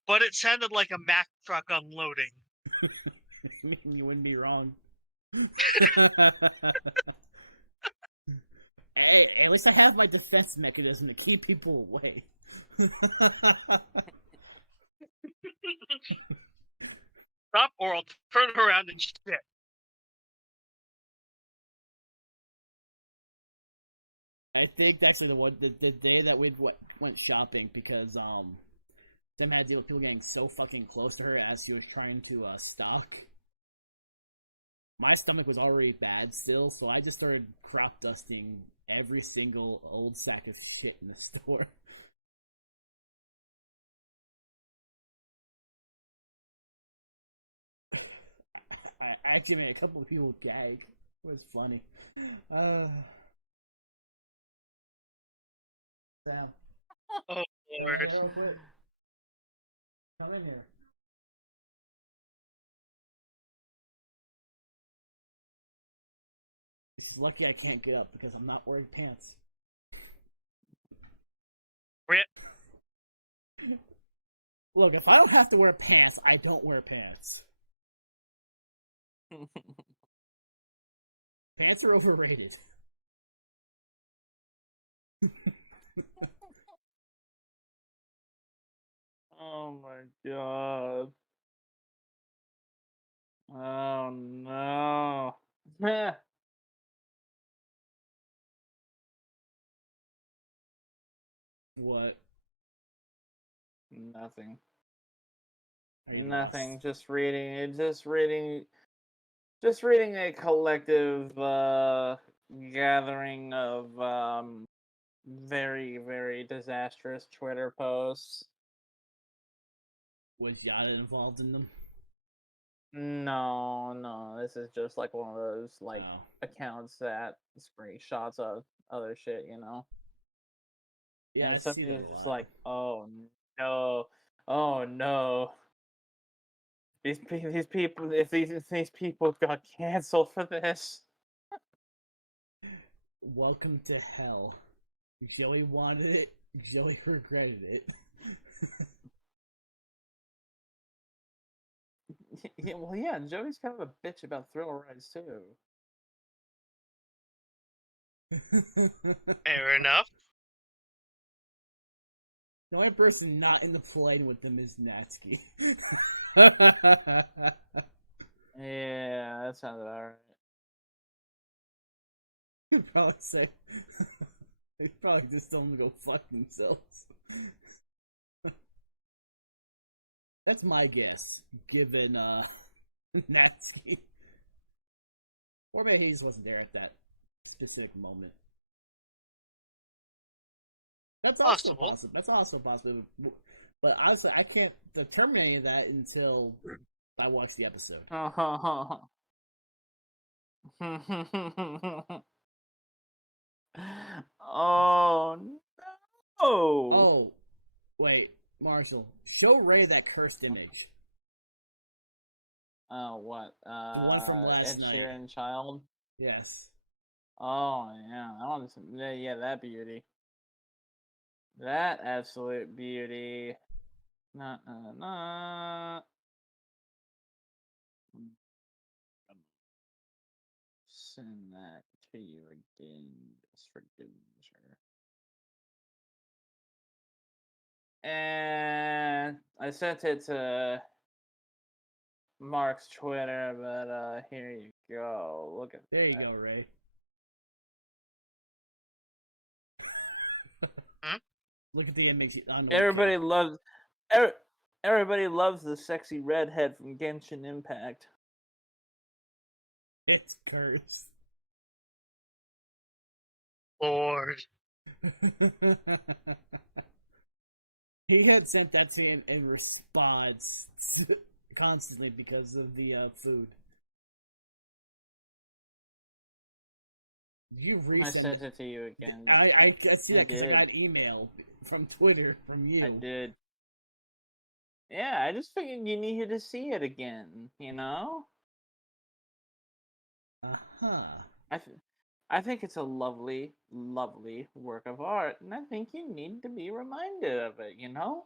but it sounded like a Mack truck unloading. You wouldn't be wrong. Hey, at least I have my defense mechanism to keep people away. Stop, or I'll turn around and shit. I think that's the day that we went shopping, because Tim had to deal with people getting so fucking close to her as she was trying to stock. My stomach was already bad still, so I just started crop dusting every single old sack of shit in the store. I actually made a couple of people gag. It was funny. Sam. Oh, Lord. Come in here. It's lucky I can't get up because I'm not wearing pants. Rip. Look, if I don't have to wear pants, I don't wear pants. Pants are overrated. Oh my god. Oh no. What? Nothing. Hey, Nothing. boss. Just reading a collective gathering of very, very disastrous Twitter posts. Was Yada involved in them? No, this is just like one of those like No. accounts that screenshots of other shit, you know. Yeah, I And see somebody them is a just lot. like, oh no, oh no, these people, if these people got canceled for this. Welcome to hell. Joey wanted it. Joey regretted it. Yeah, well, yeah, Joey's kind of a bitch about thrill rides too. Fair enough. The only person not in the plane with them is Natsuki. Yeah, that sounds about right. He'd probably say, he'd probably just tell them to go fuck themselves. That's my guess, given Natsuki. Or maybe he just wasn't there at that specific moment. That's also Possible. possible. That's also possible. But honestly, I can't determine any of that until I watch the episode. Oh no! Oh, wait, Marshall, show Ray that cursed image. Oh, what? The one from last Ed night. Sheeran child. Yes. Oh yeah, I want to. Yeah, that beauty. That absolute beauty. Nah, nah. Send that to you again, just for good measure. And I sent it to Mark's Twitter, but here you go. Look at There you that. go, Ray. Hmm? Look at the image on the Everybody loves. Everybody loves the sexy redhead from Genshin Impact. It's cursed. Lord. He had sent that to him in response constantly because of the food. You I resent sent it to you again. I see that because I did. got an email from Twitter from you. I did. Yeah, I just figured you needed to see it again, you know? Uh-huh. I think it's a lovely, lovely work of art, and I think you need to be reminded of it, you know?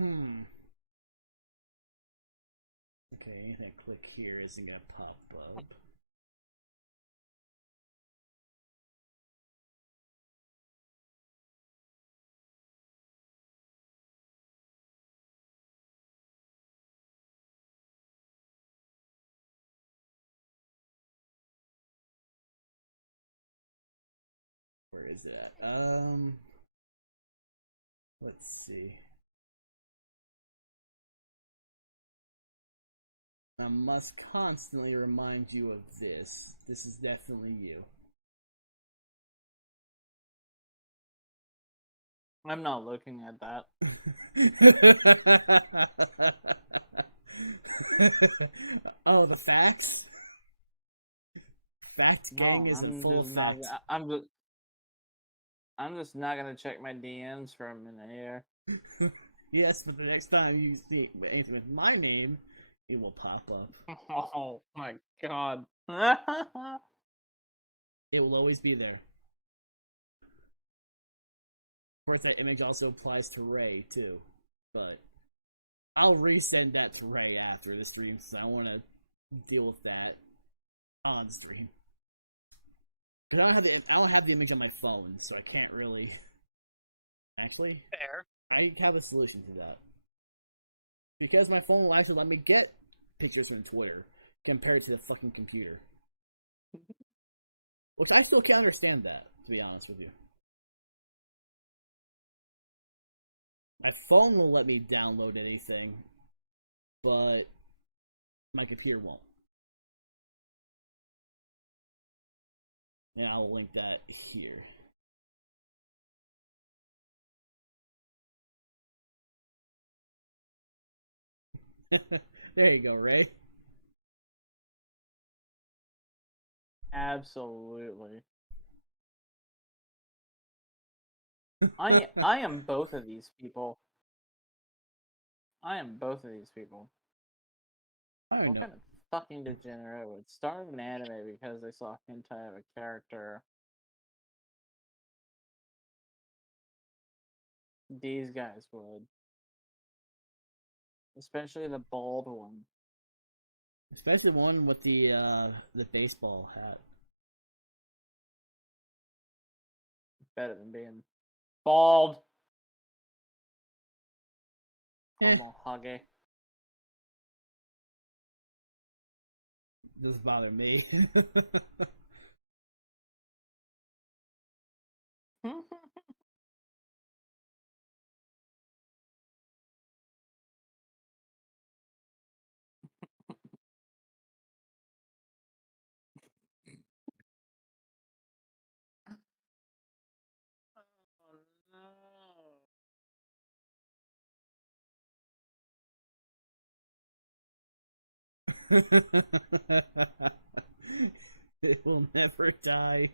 Okay, anything I click here isn't gonna pop up. Where is it at? Let's see. I must constantly remind you of this. This is definitely you. I'm not looking at that. Oh, the facts? Fact gang No, is I'm full of just not. facts. I'm just not gonna check my DMs for a minute here. Yes, but the next time you see anything with my name, it will pop up. Oh my god. It will always be there. Of course, that image also applies to Ray, too. But I'll resend that to Ray after the stream, so I want to deal with that on stream. Because I don't have the image on my phone, so I can't really... Actually, Fair. I have a solution to that. Because my phone will actually let me get pictures from Twitter compared to the fucking computer. Which I still can't understand that, to be honest with you. My phone will let me download anything, but my computer won't. And I'll link that here. There you go, Ray. Absolutely. I am both of these people. I am both of these people. I don't What know. kind of fucking degenerate would start an anime because they saw hentai of a character? These guys would. Especially the bald one. Especially the one with the baseball hat. Better than being bald. Eh. Como hage. Doesn't bother me. Oh no. It will never die.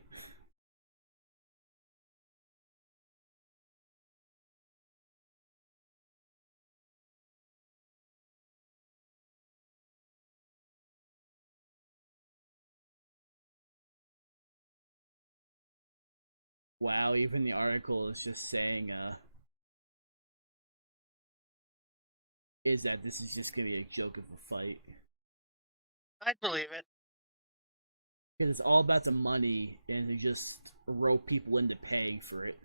Wow, even the article is just saying, is that this is just gonna be a joke of a fight. I believe it. Because it's all about the money, and they just rope people into paying for it.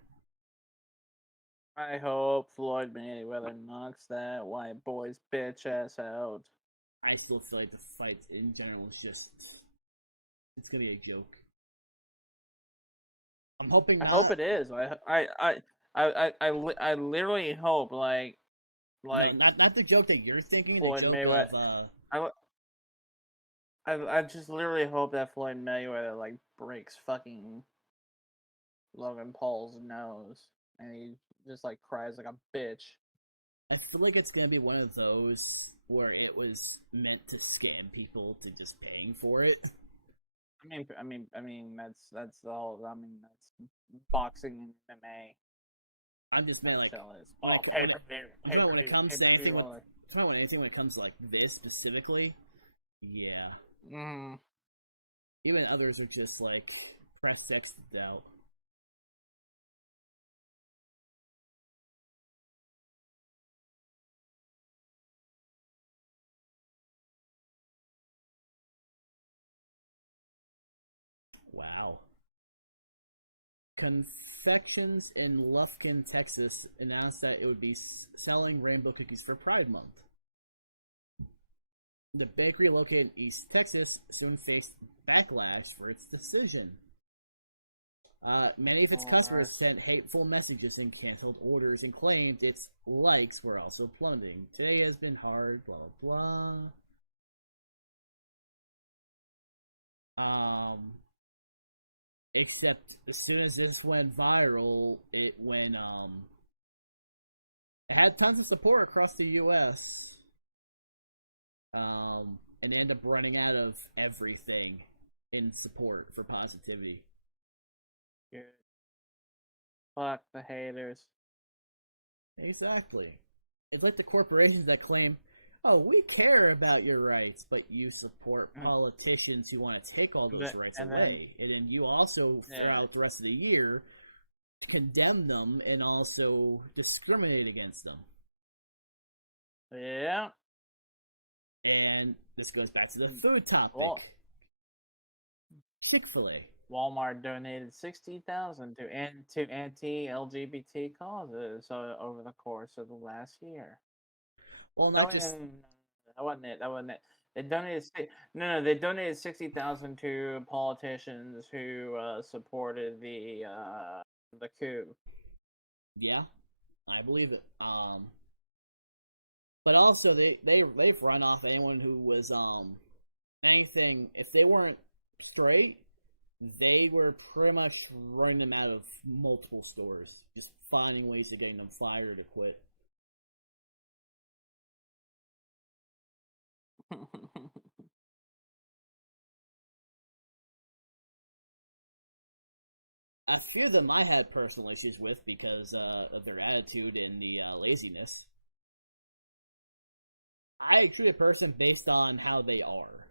I hope Floyd Mayweather knocks that white boy's bitch ass out. I still feel like the fight in general is just, it's gonna be a joke. I'm hoping. I hope it is. I literally hope No, not the joke that you're thinking. Floyd the joke Mayweather. of, I just literally hope that Floyd Mayweather like breaks fucking Logan Paul's nose and he just like cries like a bitch. I feel like it's gonna be one of those where it was meant to scam people to just paying for it. I mean that's the whole. I mean that's boxing and MMA. I'm just meant like when it comes to anything when it comes to like this specifically, yeah. Mm. Even others are just like press X to doubt. Wow. Confections in Lufkin, Texas announced that it would be selling rainbow cookies for Pride Month. The bakery located in East Texas soon faced backlash for its decision. Many of its customers sent hateful messages and canceled orders and claimed its likes were also plummeting. Today has been hard, blah blah. Except as soon as this went viral, it had tons of support across the U.S. And ended up running out of everything in support for positivity. Good. Fuck the haters. Exactly. It's like the corporations that claim, "Oh, we care about your rights," but you support politicians who want to take all those rights away, and then you also throughout the rest of the year condemn them and also discriminate against them. Yeah. And this goes back to the food topic. Chick-fil-A. Walmart donated $60,000 to anti-LGBT causes over the course of the last year. Well, that wasn't it. They donated They donated $60,000 to politicians who supported the coup. Yeah, I believe it. But also they've run off anyone who was anything. If they weren't straight, they were pretty much running them out of multiple stores, just finding ways to getting them fired to quit. A few of them I had personal issues with because of their attitude and the laziness. I treat a person based on how they are.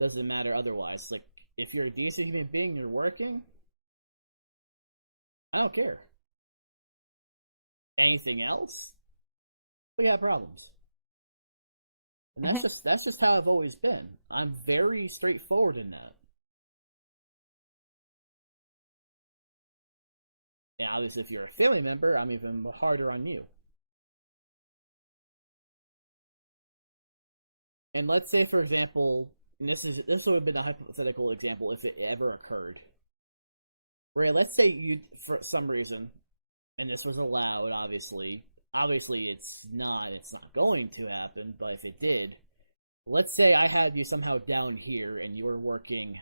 Doesn't matter otherwise. Like, if you're a decent human being, you're working, I don't care. Anything else, we have problems. And that's just how I've always been. I'm very straightforward in that. And obviously, if you're a family member, I'm even harder on you. And let's say, for example, and this would have been a hypothetical example if it ever occurred. Where let's say you, for some reason, and this was allowed, obviously it's not going to happen, but if it did, let's say I had you somehow down here and you were working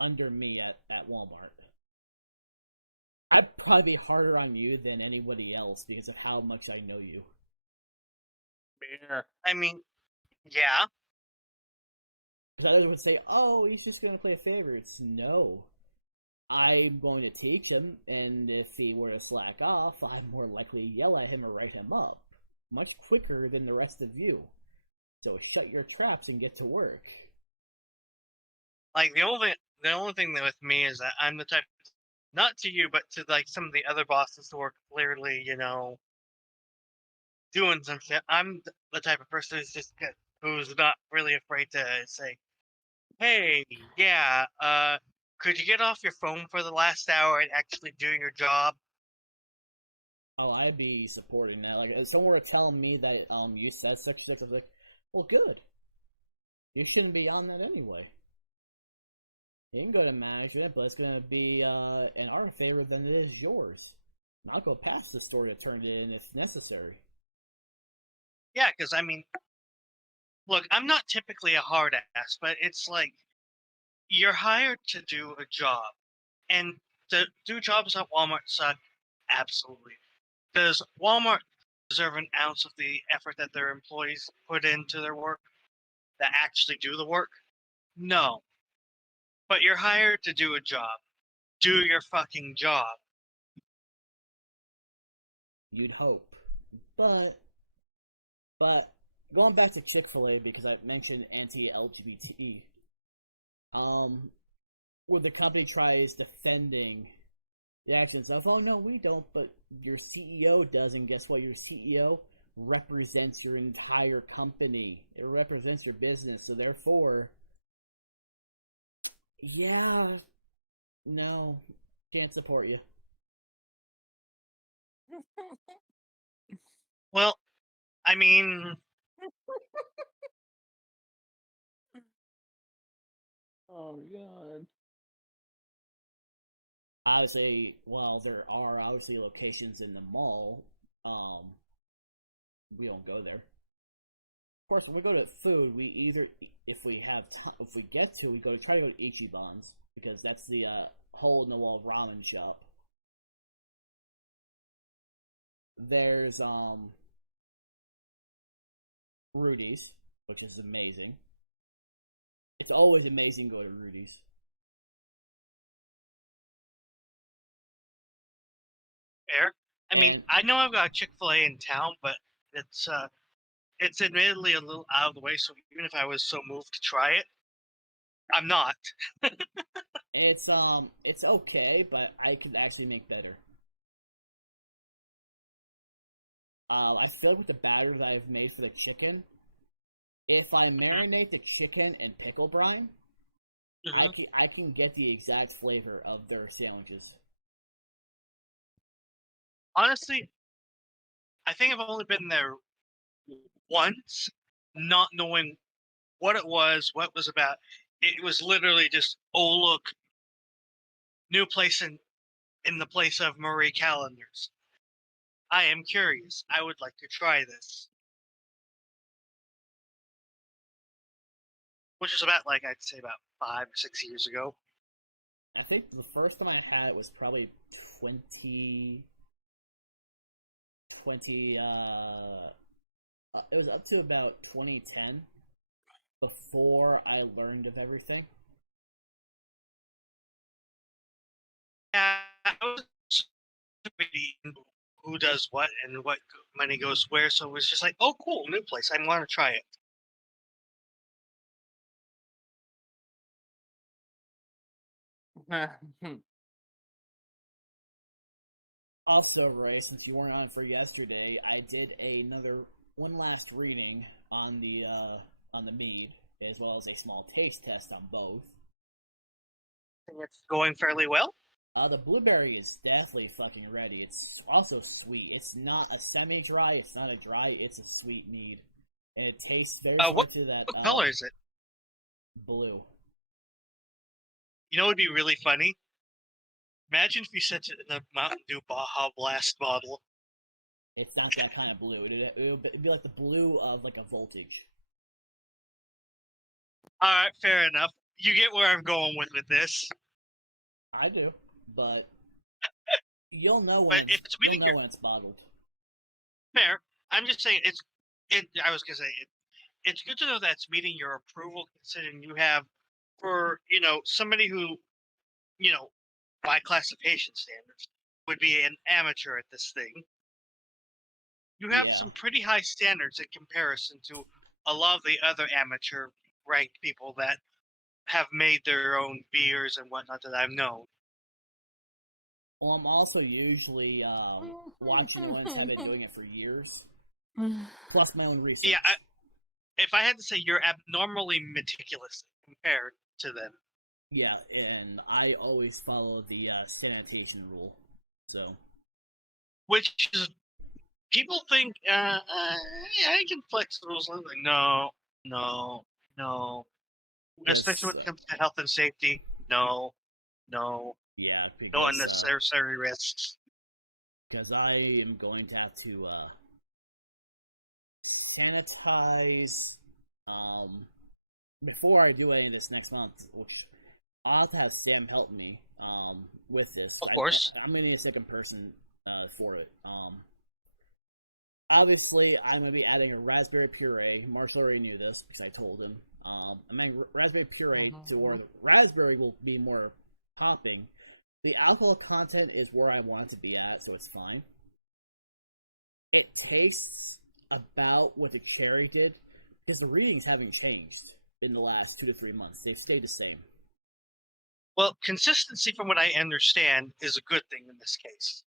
under me at Walmart. I'd probably be harder on you than anybody else because of how much I know you. Beer. I mean, yeah. Others would say, oh, he's just going to play favorites. No. I'm going to teach him, and if he were to slack off, I'm more likely to yell at him or write him up. Much quicker than the rest of you. So shut your traps and get to work. Like, the only thing that with me is that I'm the type, not to you, but to like some of the other bosses who are clearly, doing some shit. I'm the type of person who's not really afraid to say, "Hey, yeah, could you get off your phone for the last hour and actually do your job?" Oh, I'd be supporting that. Like, if someone were telling me that you said such and such, I was like, well, good. You shouldn't be on that anyway. You can go to management, but it's going to be in our favor than it is yours. And I'll go past the store to turn it in if necessary. Yeah, because I mean, look, I'm not typically a hard ass, but it's like you're hired to do a job, and to do jobs at Walmart suck. Absolutely. Does Walmart deserve an ounce of the effort that their employees put into their work that actually do the work? No. But you're hired to do a job. Do your fucking job. You'd hope. But going back to Chick-fil-A, because I mentioned anti-LGBT, where the company tries defending the actions, like, oh no, we don't, but your CEO does, and guess what? Your CEO represents your entire company. It represents your business, so therefore, yeah, no, can't support you. Well, I mean, Oh god. Obviously, while there are obviously locations in the mall, we don't go there. Of course, when we go to food, we either, if we have if we get to, we try to go to Ichiban's because that's the hole in the wall ramen shop. There's Rudy's, which is amazing. It's always amazing to go to Rudy's. fair. I mean, And I know I've got a Chick-fil-A in town, but it's admittedly a little out of the way. So even if I was so moved to try it, I'm not. it's okay, but I could actually make better. I feel like with the batter that I've made for the chicken, if I marinate the chicken in pickle brine, I can get the exact flavor of their sandwiches. Honestly, I think I've only been there once, not knowing what it was, what it was about. It was literally just, oh look, new place in the place of Marie Callender's. I am curious. I would like to try this. Which is about, like, I'd say about 5 or 6 years ago. I think the first time I had it was probably 20, It was up to about 2010 before I learned of everything. Yeah, I was really into who does what and what money goes where. So it was just like, oh, cool, new place. I want to try it. Also, Ray, since you weren't on for yesterday, I did one last reading on the mead, as well as a small taste test on both. It's going fairly well. The blueberry is definitely fucking ready. It's also sweet. It's not a semi-dry. It's not a dry. It's a sweet mead, and it tastes very similar What to that. what color is it? Blue. You know, it would be really funny. Imagine if you sent it in a Mountain Dew Baja Blast bottle. It's not that kind of blue. It'd be like the blue of like a voltage. All right, fair enough. You get where I'm going with this. I do, but you'll know But when if it's meeting your when it's bottled. fair, I'm just saying it's. I was gonna say it's good to know that it's meeting your approval, considering you have, for somebody who by classification standards would be an amateur at this thing. You have Yeah. some pretty high standards in comparison to a lot of the other amateur ranked people that have made their own beers and whatnot that I've known. Well, I'm also usually watching ones that have been doing it for years, plus my own research. Yeah, if I had to say, you're abnormally meticulous compared to them. Yeah, and I always follow the sanitation rule. So, Which is, people think, yeah, I can flex the rules. Like, no, no, no. Especially when it comes to health and safety. No, no, yeah, no because unnecessary risks. I am going to have to sanitize before I do any of this next month, which I'll have to have Sam help me with this. Of course. I'm going to need a second person for it. Obviously, I'm going to be adding a raspberry puree. Marshall already knew this because I told him. I mean, raspberry puree to where the raspberry will be more popping. The alcohol content is where I want it to be at, so it's fine. It tastes about what the cherry did, because the readings haven't changed in the last 2 to 3 months. They've stayed the same. Well, consistency, from what I understand, is a good thing in this case.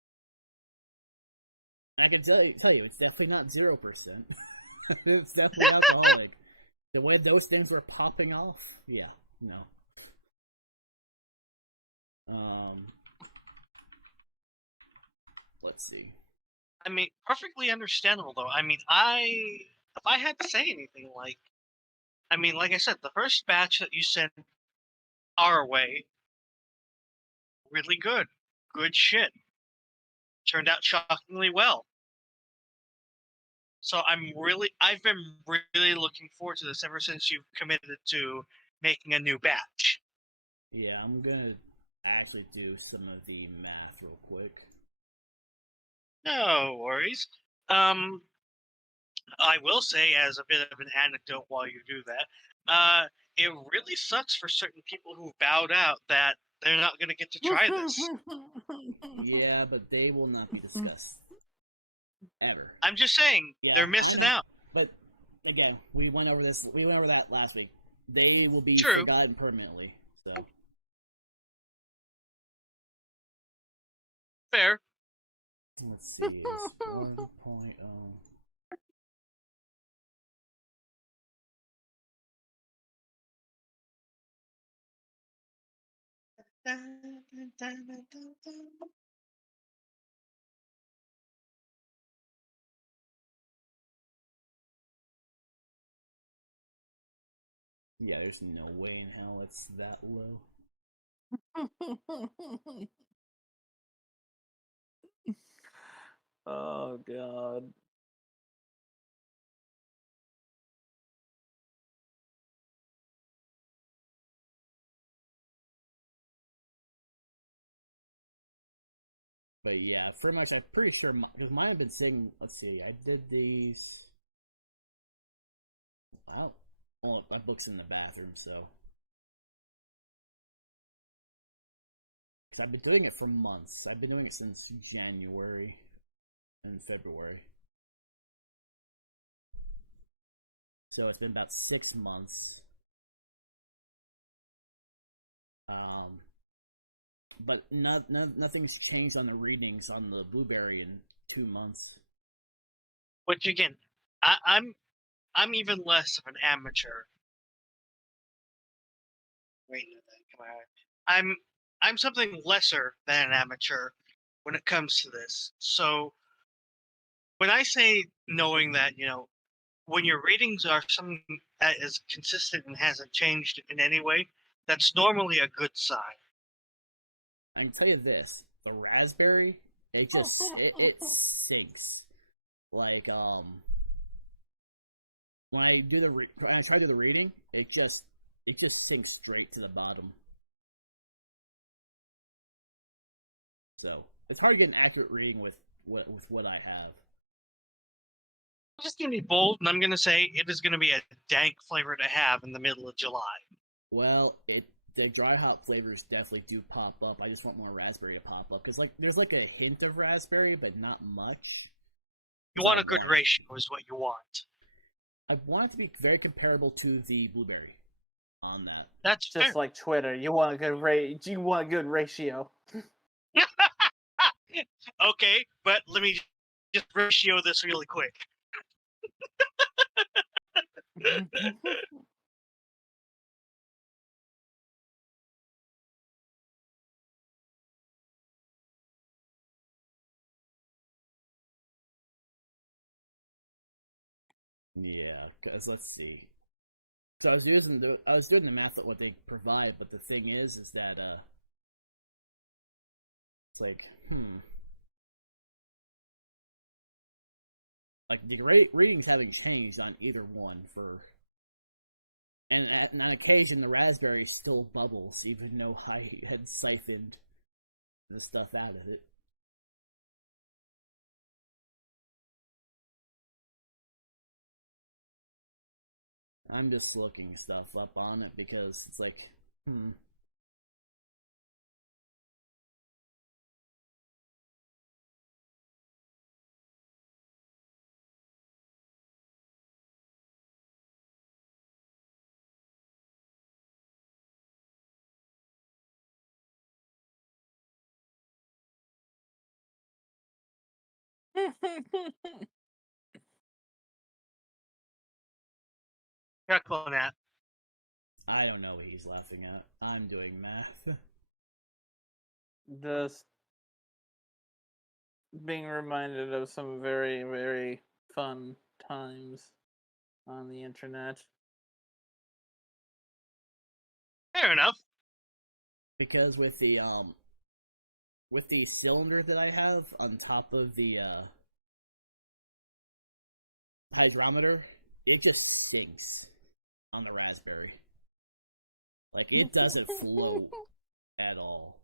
I can tell you, it's definitely not 0%. It's definitely alcoholic. The way those things are popping off, yeah, no. Let's see. I mean, perfectly understandable, though. I mean, if I had to say anything, like I said, the first batch that you sent our way, really good. Good shit. Turned out shockingly well. So I've been really looking forward to this ever since you've committed to making a new batch. Yeah, I'm gonna actually do some of the math real quick. No worries. I will say, as a bit of an anecdote while you do that, it really sucks for certain people who bowed out that they're not going to get to try this. Yeah, but they will not be discussed. Ever. I'm just saying, Yeah, they're missing out. But, again, we went over that last week. They will be True. forgotten permanently, so. Fair. Let's see, it's 1.0. Yeah, there's no way in hell it's that low. Oh god. But yeah, pretty much, I'm pretty sure, because mine have been sitting, let's see, I did these Wow. Well, my book's in the bathroom, so. 'Cause I've been doing it for months. I've been doing it since January and February. So it's been about 6 months. But nothing's changed on the readings on the Blueberry in 2 months. Which again, I'm even less of an amateur. Wait, no, come on. I'm something lesser than an amateur when it comes to this. So when I say knowing that, when your readings are something that is consistent and hasn't changed in any way, that's normally a good sign. I can tell you this: the raspberry, it stinks. Like when I try to do the reading, it just sinks straight to the bottom. So it's hard to get an accurate reading with what I have. I'm just gonna be bold, and I'm gonna say it is gonna be a dank flavor to have in the middle of July. Well, the dry hop flavors definitely do pop up. I just want more raspberry to pop up because there's like a hint of raspberry, but not much. You want a good ratio, is what you want. I want it to be very comparable to the blueberry on that. That's just fair. like Twitter. You want a good ratio. Okay, but let me just ratio this really quick. Yeah, because let's see. So I was doing the math at what they provide, but the thing is that it's like like the readings haven't changed on either one and on occasion the raspberry still bubbles even though I had siphoned the stuff out of it. I'm just looking stuff up on it because it's like, Chuckling at. I don't know what he's laughing at. I'm doing math. Just being reminded of some very, very fun times on the internet. Fair enough. Because with the cylinder that I have on top of the hygrometer, it just sinks on the raspberry. Like it doesn't float at all.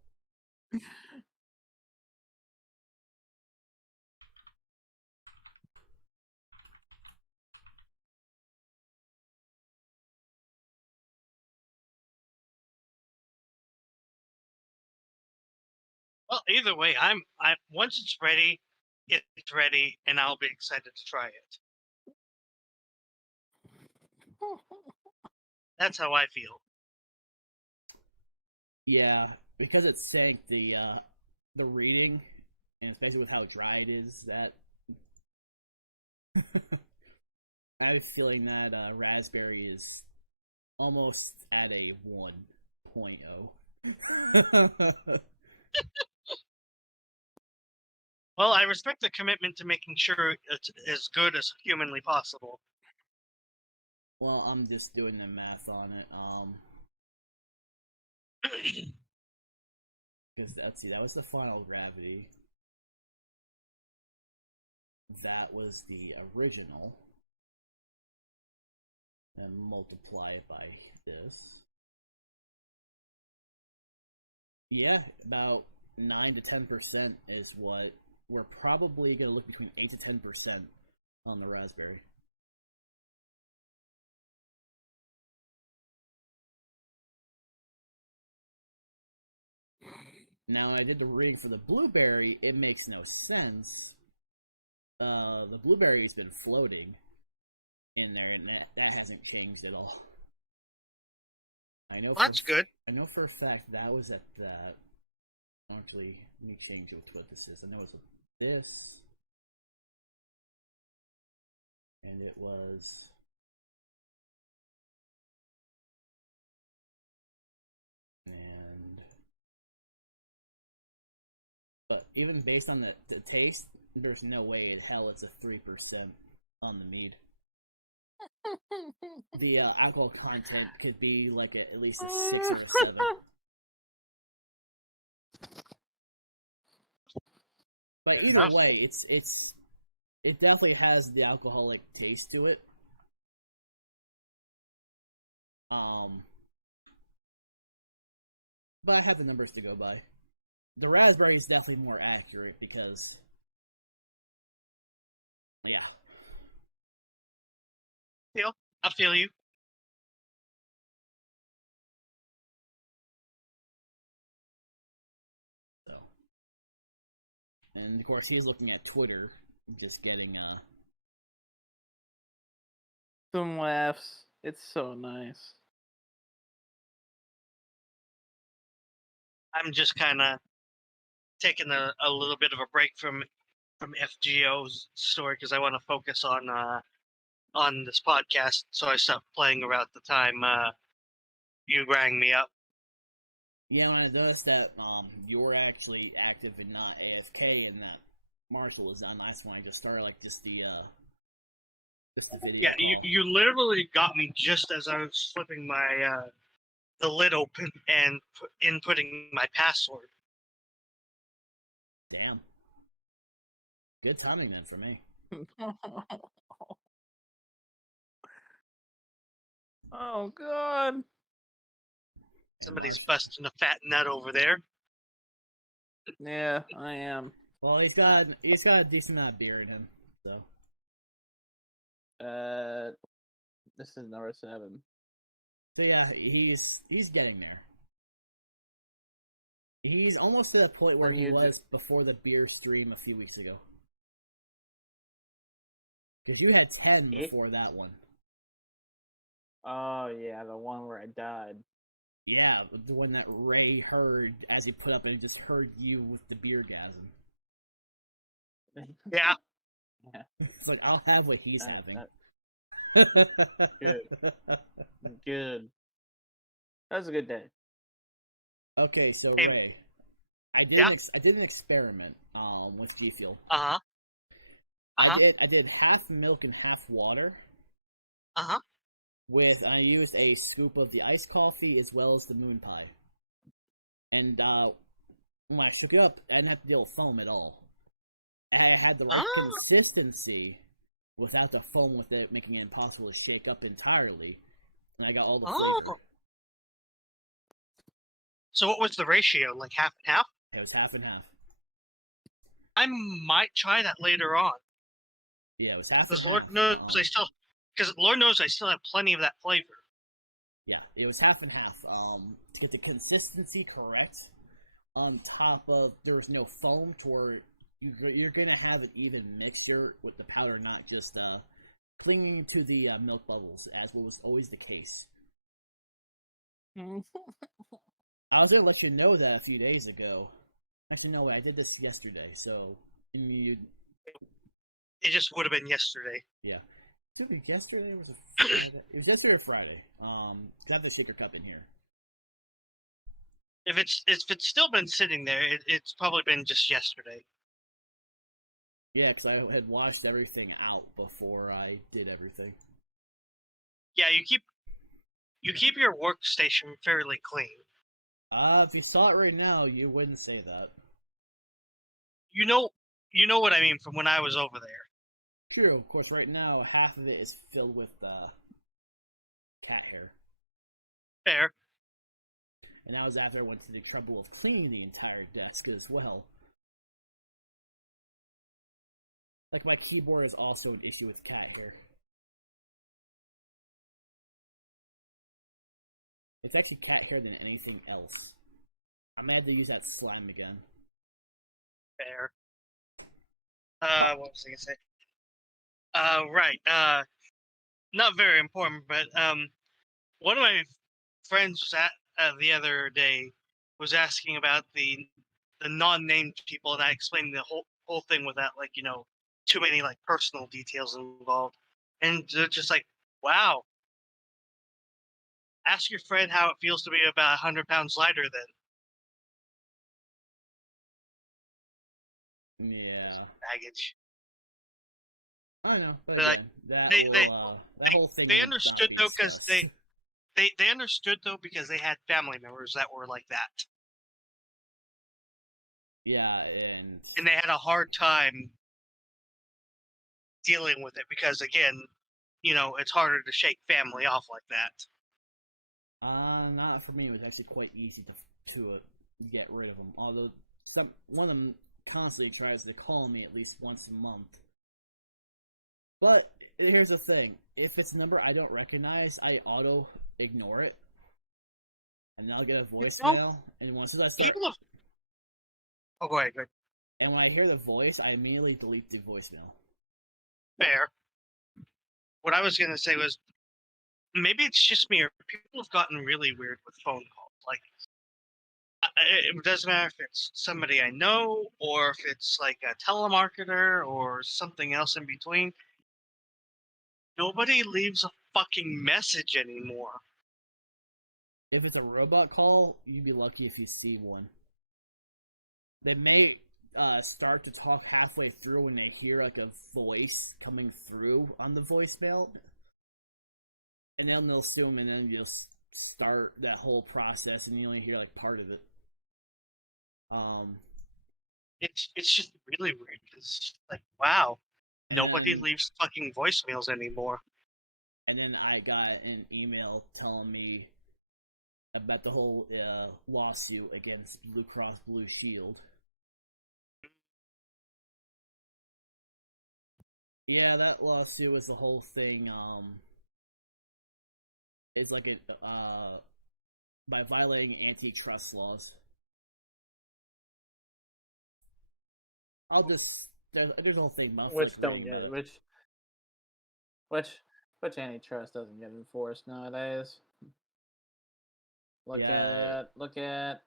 Well, either way, I once it's ready, it's ready, and I'll be excited to try it. That's how I feel. Yeah, because it sank the reading, and especially with how dry it is, that I have a feeling that raspberry is almost at a 1.0. Well, I respect the commitment to making sure it's as good as humanly possible. Well, I'm just doing the math on it. Because let's see, that was the final gravity. That was the original. And multiply it by this. Yeah, about 9 to 10% is what we're probably going to look between 8 to 10% on the raspberry. Now, when I did the reading for the blueberry, it makes no sense. The blueberry's been floating in there, and that hasn't changed at all. I know. Well, that's good. I know for a fact that was at that. Actually, let me change it to what this is. I know it's this, and it was. But even based on the taste, there's no way in hell it's a 3% on the mead. The alcohol content could be like at least a 6 or a 7. But either way, it definitely has the alcoholic taste to it. But I have the numbers to go by. The raspberry is definitely more accurate because, yeah. I feel you. So, and of course, he was looking at Twitter, just getting some laughs. It's so nice. I'm just kind of taking a little bit of a break from FGO's story because I want to focus on this podcast. So I stopped playing around the time you rang me up. Yeah, when I noticed that you were actually active and not AFK, and that Marshall was on last one, I just started like just the video. Yeah, you literally got me just as I was flipping my the lid open and inputting my password. Damn. Good timing then for me. Oh God. Somebody's busting a fat nut over there. Yeah, I am. Well, he's got a decent amount of beer in him, so. This is number 7. So yeah, he's getting there. He's almost to that point where he was before the beer stream a few weeks ago. Because you had 10 before that one. Oh yeah, the one where I died. Yeah, the one that Ray heard as he put up, and he just heard you with the beer gasm. Yeah. It's like, I'll have what he's having. Good. Good. That was a good day. Okay, so Ray, I did an experiment with G Fuel. I did half milk and half water. I used a scoop of the iced coffee as well as the moon pie. And when I shook it up, I didn't have to deal with foam at all. I had the right consistency without the foam with it making it impossible to shake up entirely. And I got all the flavor. So what was the ratio? Like half and half? It was half and half. I might try that later on. Yeah, it was half and half. Because Lord knows I still have plenty of that flavor. Yeah, it was half and half. To get the consistency correct, on top of there was no foam, to where you're gonna have an even mixture with the powder, not just clinging to the milk bubbles, as was always the case. I was gonna let you know that a few days ago. Actually, no, I did this yesterday, so it just would have been yesterday. Yeah. Yesterday was a Friday. It was yesterday or Friday. Got the shaker cup in here. If it's still been sitting there, it's probably been just yesterday. Yeah, because I had washed everything out before I did everything. Yeah, you keep your workstation fairly clean. If you saw it right now, you wouldn't say that. You know what I mean from when I was over there. True, of course, right now, half of it is filled with cat hair. Fair. And that was after I went to the trouble of cleaning the entire desk as well. Like, my keyboard is also an issue with cat hair. It's actually cat hair than anything else. I may have to use that slime again. Fair. What was I gonna say? Right. Not very important, but one of my friends was at the other day was asking about the non-named people, and I explained the whole thing without like too many like personal details involved, and they're just like, wow. Ask your friend how it feels to be about 100 pounds lighter then. Yeah. Baggage. I know, but They're like, again, that they will, that whole thing they will understood not be though because discussed. they understood though because they had family members that were like that, Yeah, and they had a hard time dealing with it because again, it's harder to shake family off like that. Not for me. It was actually quite easy to get rid of them. Although one of them constantly tries to call me at least once a month. But here's the thing: if it's a number I don't recognize, I auto ignore it, and then I'll get a voicemail. And once I start, People have. Oh, go ahead. and when I hear the voice, I immediately delete the voicemail. Fair. What I was gonna say was maybe it's just me, or people have gotten really weird with phone calls. Like, it doesn't matter if it's somebody I know or if it's like a telemarketer or something else in between. Nobody leaves a fucking message anymore. If it's a robot call, you'd be lucky if you see one. They may start to talk halfway through when they hear like a voice coming through on the voicemail, and then they'll assume, and then just start that whole process, and you only hear like part of it. It's just really weird because like wow, nobody And, leaves fucking voicemails anymore. and then I got an email telling me about the whole lawsuit against Blue Cross Blue Shield. Yeah, that lawsuit was the whole thing. It's like by violating antitrust laws. I'll just there's a whole thing. Which don't get which antitrust doesn't get enforced nowadays. Look Yeah. at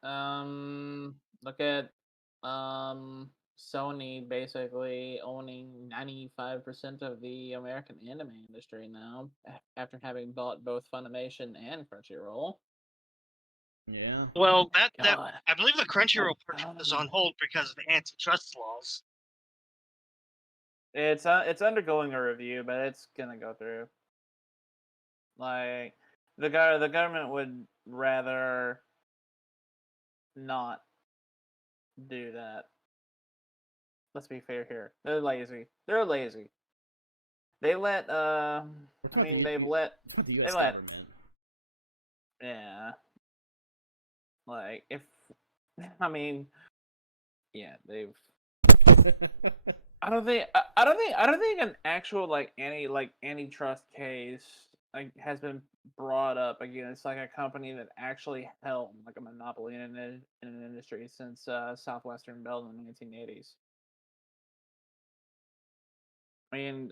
Sony basically owning 95% of the American anime industry now after having bought both Funimation and Crunchyroll. Yeah. Well, that God. I believe the Crunchyroll Oh, purchase is on hold because of antitrust laws. It's undergoing a review, but it's gonna go through. Like the government would rather not do that. Let's be fair here. They're lazy. They're lazy. They let It's I not mean the, they've let it's not the they U.S. let government. yeah. Like if I mean yeah, they've I don't think an actual like antitrust case like has been brought up again. It's like a company that actually held like a monopoly in an industry since Southwestern Bell in the 1980s. I mean,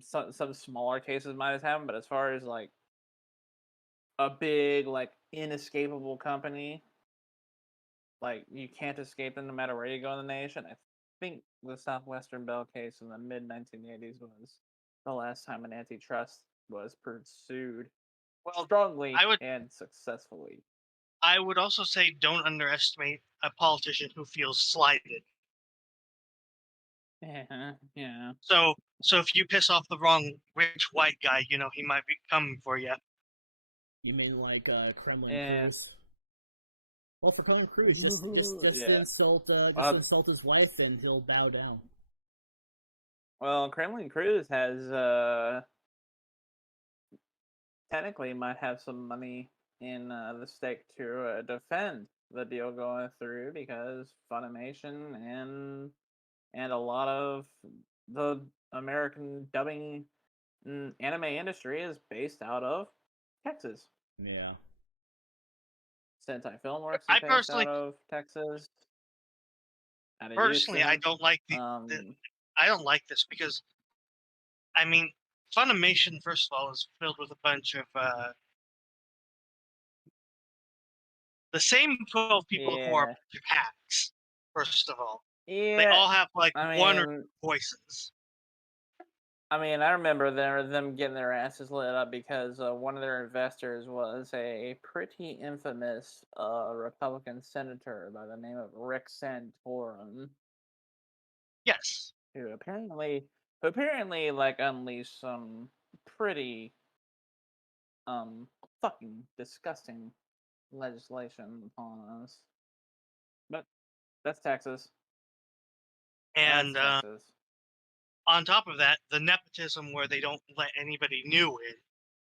some smaller cases might have happened, but as far as like a big like inescapable company, like you can't escape them no matter where you go in the nation. I think the Southwestern Bell case in the mid 1980s was the last time an antitrust was pursued Well, strongly I would and successfully. I would also say don't underestimate a politician who feels slighted. Yeah, yeah. So if you piss off the wrong rich white guy, he might be coming for you. You mean like Kremlin Yeah. Cruz? Well, for Kremlin Cruz, just Yeah. insult his wife, and he'll bow down. Well, Kremlin Cruz has technically might have some money in the stake to defend the deal going through because Funimation and a lot of the American dubbing anime industry is based out of Texas. Yeah. Sentai Filmworks I is based personally, out of Texas, out of I Houston. don't like I don't like this because I mean, Funimation first of all is filled with a bunch of the same 12 people who are Yeah, hacks. First of all, they yeah. all have like I one or two mean, voices. I remember them getting their asses lit up because one of their investors was a pretty infamous Republican senator by the name of Rick Santorum, Yes, who apparently like unleashed some pretty fucking disgusting legislation upon us. But that's Texas. That's and Texas. on top of that, the nepotism where they don't let anybody new in.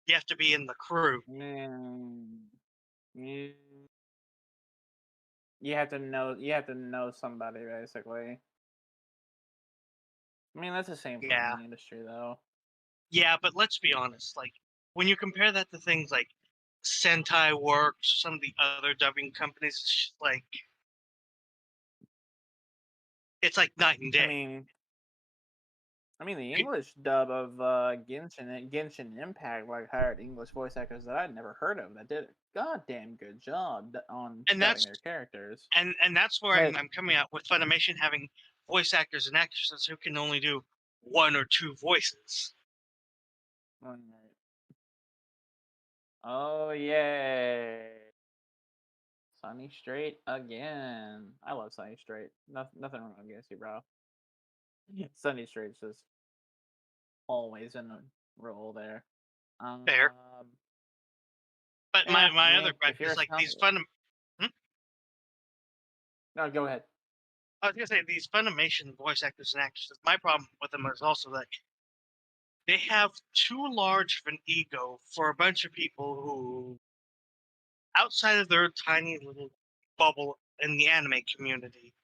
You have to be in the crew. Man, you, you have to know somebody basically. I mean, that's the same for Yeah, any industry, though. yeah, but let's be honest. Like when you compare that to things like Sentai Works, some of the other dubbing companies, it's just like it's like night and I day. mean, the Could- English dub of Genshin Impact like hired English voice actors that I'd never heard of that did a goddamn good job on And dubbing that's their characters. and that's where But I'm coming out with Funimation having voice actors and actresses who can only do one or two voices. alright. Oh yeah, Sunny Straight again. I love Sunny Straight. Nothing wrong against you, bro. Sunny Straight's just always in a role there. Fair. But Yeah, I my other mean, gripe if you're is a like snob, these Fun. Hmm? no, go ahead. I was gonna say these Funimation voice actors and actresses. My problem with them is also that they have too large of an ego for a bunch of people who, outside of their tiny little bubble in the anime community,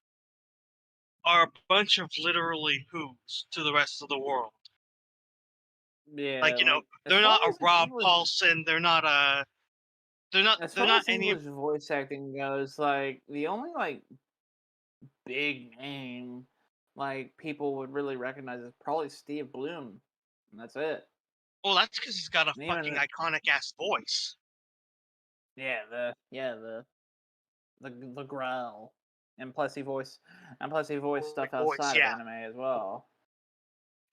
are a bunch of literally who's to the rest of the world. Yeah, Like like they're not a Rob Paulson. They're not a. They're not. as They're far not as any of. English voice acting goes, like the only like big name like people would really recognize is probably Steve Bloom, and that's it. Well, that's because he's got a And fucking even iconic ass voice. the growl, and plus he voiced stuff Voice, outside of yeah. anime as well.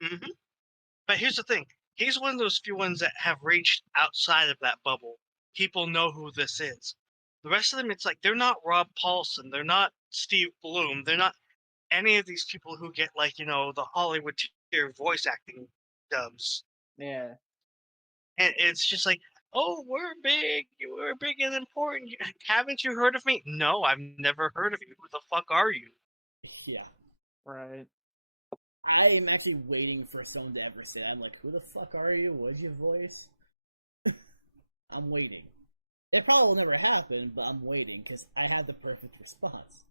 Hmm. But here's the thing. He's one of those few ones that have reached outside of that bubble. People know who this is. The rest of them, it's like they're not Rob Paulson. They're not Steve Bloom. They're not any of these people who get like the Hollywood tier voice acting dubs. Yeah, And it's just like, oh, we're big and important. Haven't you heard of me? No, I've never heard of you. Who the fuck are you? Yeah. right. I am actually waiting for someone to ever say that. I'm like, who the fuck are you? What's your voice? I'm waiting. It probably will never happen, but I'm waiting because I had the perfect response.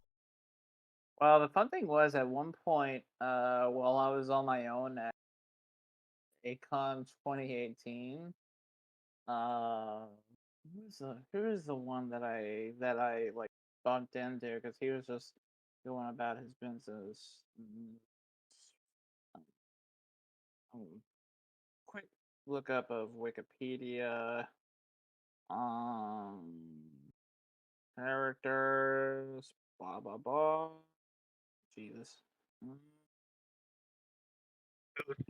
Well, the fun thing was at one point, while I was on my own at ACON 2018, uh, who's the one that I like bumped into because he was just going about his business. Quick look up of Wikipedia. Um, characters. Blah blah blah. Jesus.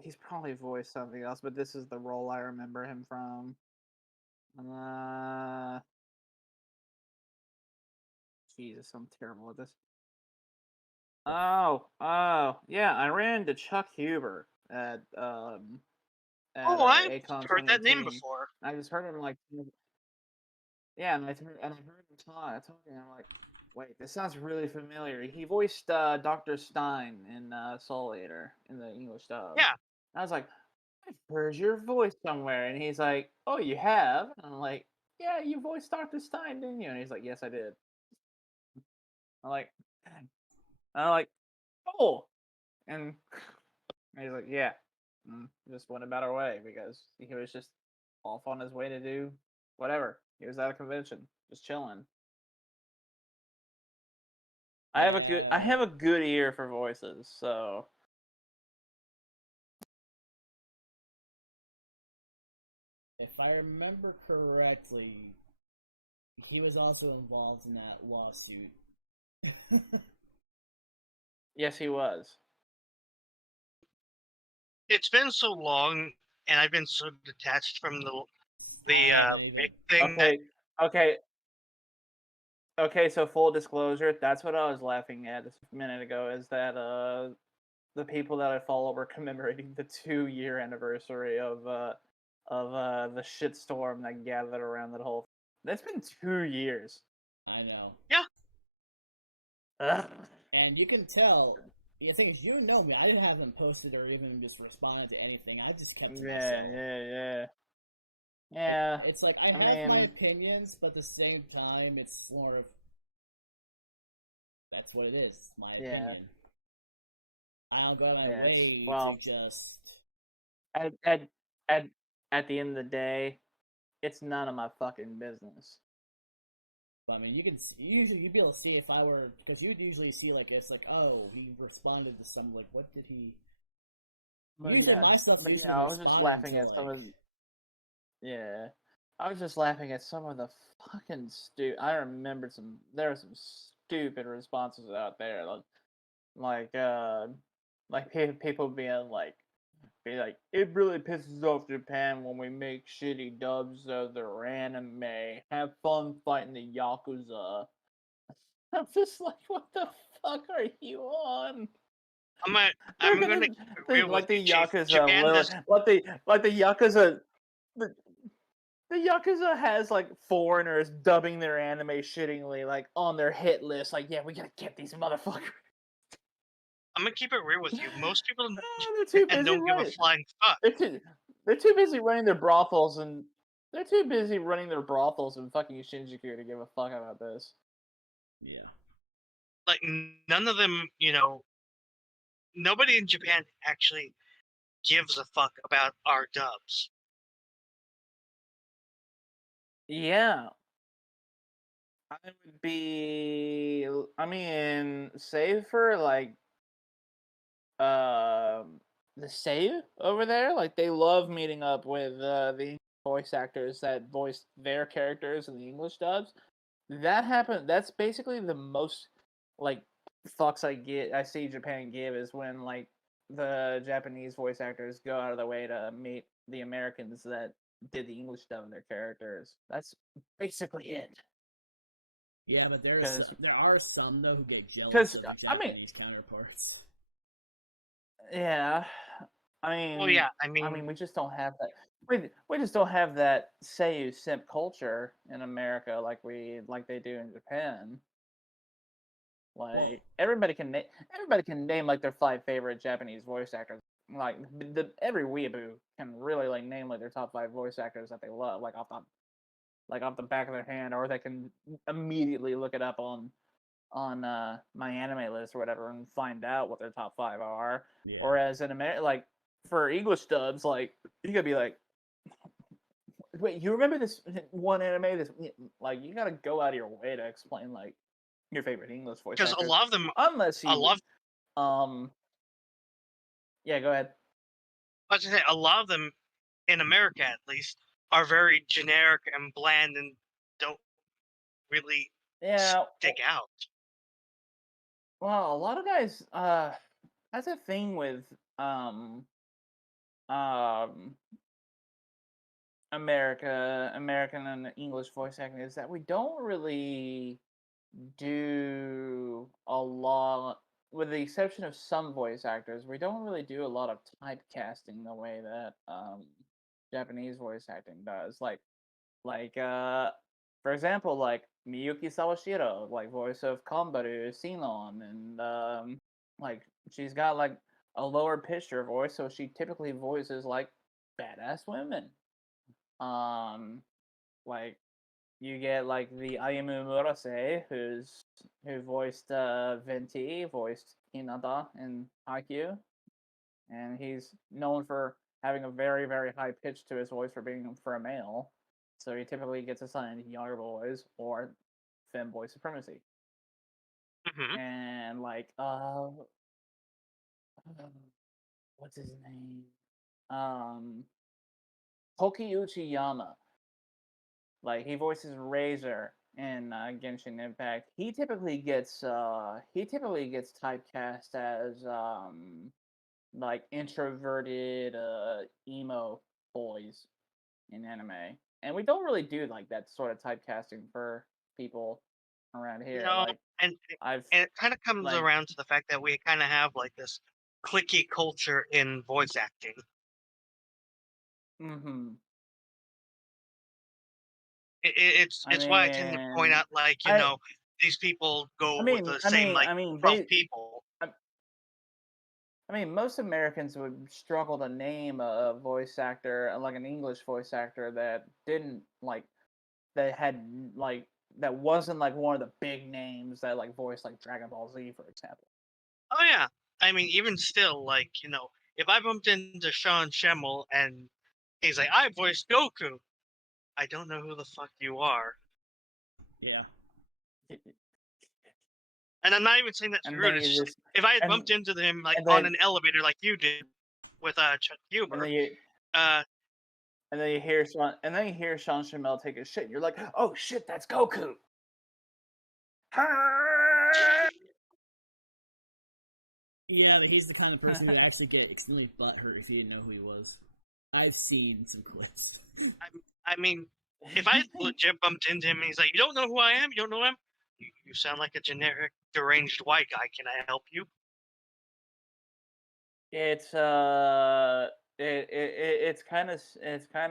He's probably voiced something else, but this is the role I remember him from. Uh, Jesus, I'm terrible at this. Oh, yeah, I ran into Chuck Huber at Oh, I've ACON heard that name 2018. before. I just heard him like, yeah, and I heard him talking. I'm like, wait, this sounds really familiar. He voiced Dr. Stein in Soul Eater in the English dub. Yeah. I was like, I've heard your voice somewhere, and he's like, oh, you have? And I'm like, yeah, you voiced Dr. Stein, didn't you? And he's like, yes, I did. I'm like, oh, and he's like, yeah. Just went about our way because he was just off on his way to do whatever. He was at a convention, just chilling. I have a good ear for voices, so If I remember correctly, he was also involved in that lawsuit. yes, he was. It's been so long, and I've been so detached from the Even- big thing that Okay, so full disclosure, that's what I was laughing at a minute ago, is that the people that I follow were commemorating the 2-year anniversary of the shitstorm that gathered around that whole. That's been 2 years. I know. yeah. Ugh. And you can tell. The thing is, you know me. I didn't have him posted or even just responded to anything. I just kept to myself. Yeah. It's like I have my opinions, but at the same time, it's sort of that's what it is. My opinion. I don't go out of my way to just. At the end of the day, it's none of my fucking business. I mean, you can usually you'd be able to see if I were because you'd usually see like it's like oh he responded to some like what did he. But usually yeah, my stuff but usually yeah, I was just laughing to, at some of. Yeah, I was just laughing at some of the fucking stupid. I remembered there were some stupid responses out there, like people being like, it really pisses off Japan when we make shitty dubs of their anime. Have fun fighting the Yakuza. I'm just like, what the fuck are you on? I'm They're gonna gonna keep it real with the you, Chief. Yakuza, Japan does. like the Yakuza, the Yakuza has like foreigners dubbing their anime shittingly, like on their hit list. Like, yeah, we gotta get these motherfuckers. I'm gonna keep it real with you. Most people in They're too Japan busy don't give a running. flying fuck. They're too busy running their brothels and fucking Shinjuku to give a fuck about this. Yeah. Like none of them, nobody in Japan actually gives a fuck about our dubs. Yeah. I would be. I mean, save for like the save over there. Like they love meeting up with the voice actors that voiced their characters in the English dubs. That happened. That's basically the most like fucks I see Japan give is when like the Japanese voice actors go out of their way to meet the Americans that did the English dub of their characters. That's basically it. Yeah, but there are some though who get jealous Because of their I mean, Japanese counterparts. yeah, Well, yeah, I mean, we just don't have that. We just don't have that Seiyu simp culture in America like they do in Japan. Like everybody can name like their 5 favorite Japanese voice actors. Like every weeaboo can really like name like their top 5 voice actors that they love, like off the back of their hand, or they can immediately look it up on my anime list or whatever and find out what their top 5 are. Yeah. Whereas in America, like for English dubs, like you gotta be like, wait, you remember this one anime? This like you gotta go out of your way to explain like your favorite English voice because actors, a lot of them, unless I you love. Yeah, go ahead. I was gonna say a lot of them in America, at least, are very generic and bland and don't really Yeah, stick out. well, a lot of guys that's a thing with um American and English voice acting is that we don't really do a lot, with the exception of some voice actors, we don't really do a lot of typecasting the way that Japanese voice acting does. For example, like Miyuki Sawashiro, like voice of Kombaru Sinon, and like she's got like a lower pitched voice, so she typically voices like badass women. Um, like you get like the Ayumu Murase, who voiced Venti, voiced Hinata in Haikyuu, and he's known for having a very very high pitch to his voice for a male, so he typically gets assigned younger boys or femboy supremacy. Mhm. and like what's his name? Toki Uchiyama. Like he voices Razor in Genshin Impact. He typically gets typecast as like introverted emo boys in anime. And we don't really do like that sort of typecasting for people around here. No, Like and I've and it kind of comes like around to the fact that we kind of have like this cliquey culture in voice acting. mm-hmm. It's I it's why I tend to point mean out like I these people I go with mean the I same mean like I mean 12 they people. I mean, most Americans would struggle to name a voice actor, like an English voice actor that didn't like that had like that wasn't like one of the big names that like voiced like Dragon Ball Z, for example. Oh yeah, I mean even still like if I bumped into Sean Schemmel and he's like I voiced Goku, I don't know who the fuck you are, Yeah. and I'm not even saying that to be And rude. then It's you just like just if I had and bumped into him like and on then an elevator like you did with Chuck and Huber, then you uh, and then you hear Sean Shamel take a shit. And you're like, oh shit, that's Goku. Yeah, like he's the kind of person who'd actually get extremely butthurt if he didn't know who he was. I've seen some clips. I mean, if I legit bumped into him and he's like, "You don't know who I am? You don't know him? You sound like a generic deranged white guy. Can I help you?" It's it's kind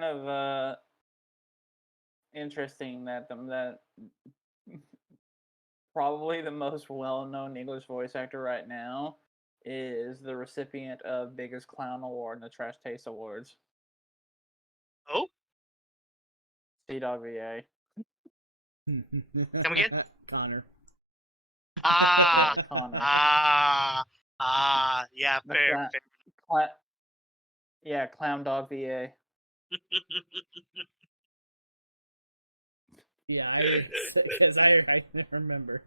of interesting that that probably the most well-known English voice actor right now is the recipient of biggest clown award in the Trash Taste Awards. Oh, C-Dog VA. come again? Connor. Ah, Yeah, Connor. yeah, The fair, clown, fair. yeah, Clown Dog VA. Yeah, because I remember.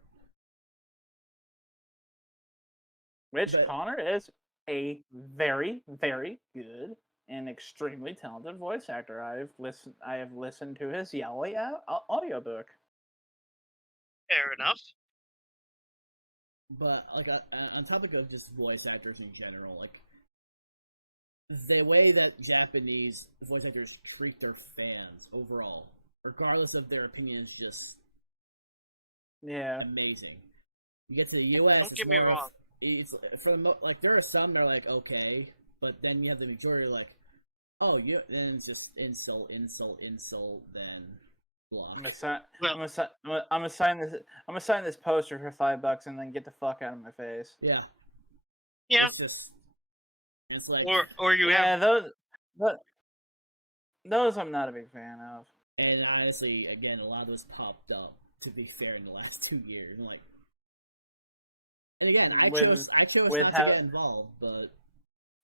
Which But Connor is a very, very good and extremely talented voice actor. I have listened to his Yaoi audiobook. Fair enough. but like on topic of just voice actors in general, like the way that Japanese voice actors treat their fans overall, regardless of their opinions, just Yeah. amazing. You get to the U.S., Don't it's get me more wrong. of it's like there are some that are like okay, but then you have the majority like, oh, you then it's just insult, then block. Well, I'm gonna sign this poster for $5 and then get the fuck out of my face. Yeah, yeah. it's like, Or you Yeah, have those I'm not a big fan of. and honestly, again, a lot of those popped up. To be fair, in the last 2 years, I'm like, and again, I chose not to get involved, but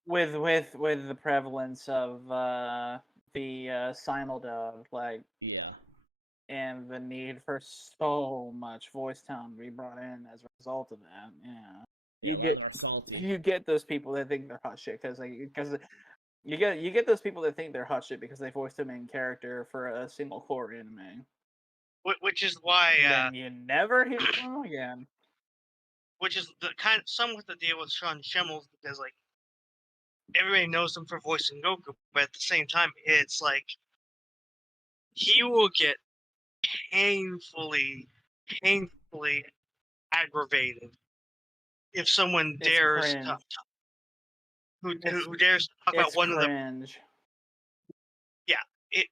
with the prevalence of the simuldub, like yeah, and the need for so much voice talent to be brought in as a result of that. Yeah, a lot of them are salty. you get those people that think they're hot shit because you get those people that think they're hot shit because they voiced the main character for a single core anime. which is why Then you never hear them again. which is the kind of somewhat the deal with Sean Schemmel because like everybody knows him for voicing Goku, but at the same time, it's like he will get painfully, painfully aggravated if someone It's dares cringe. who dares talk about It's one of the cringe.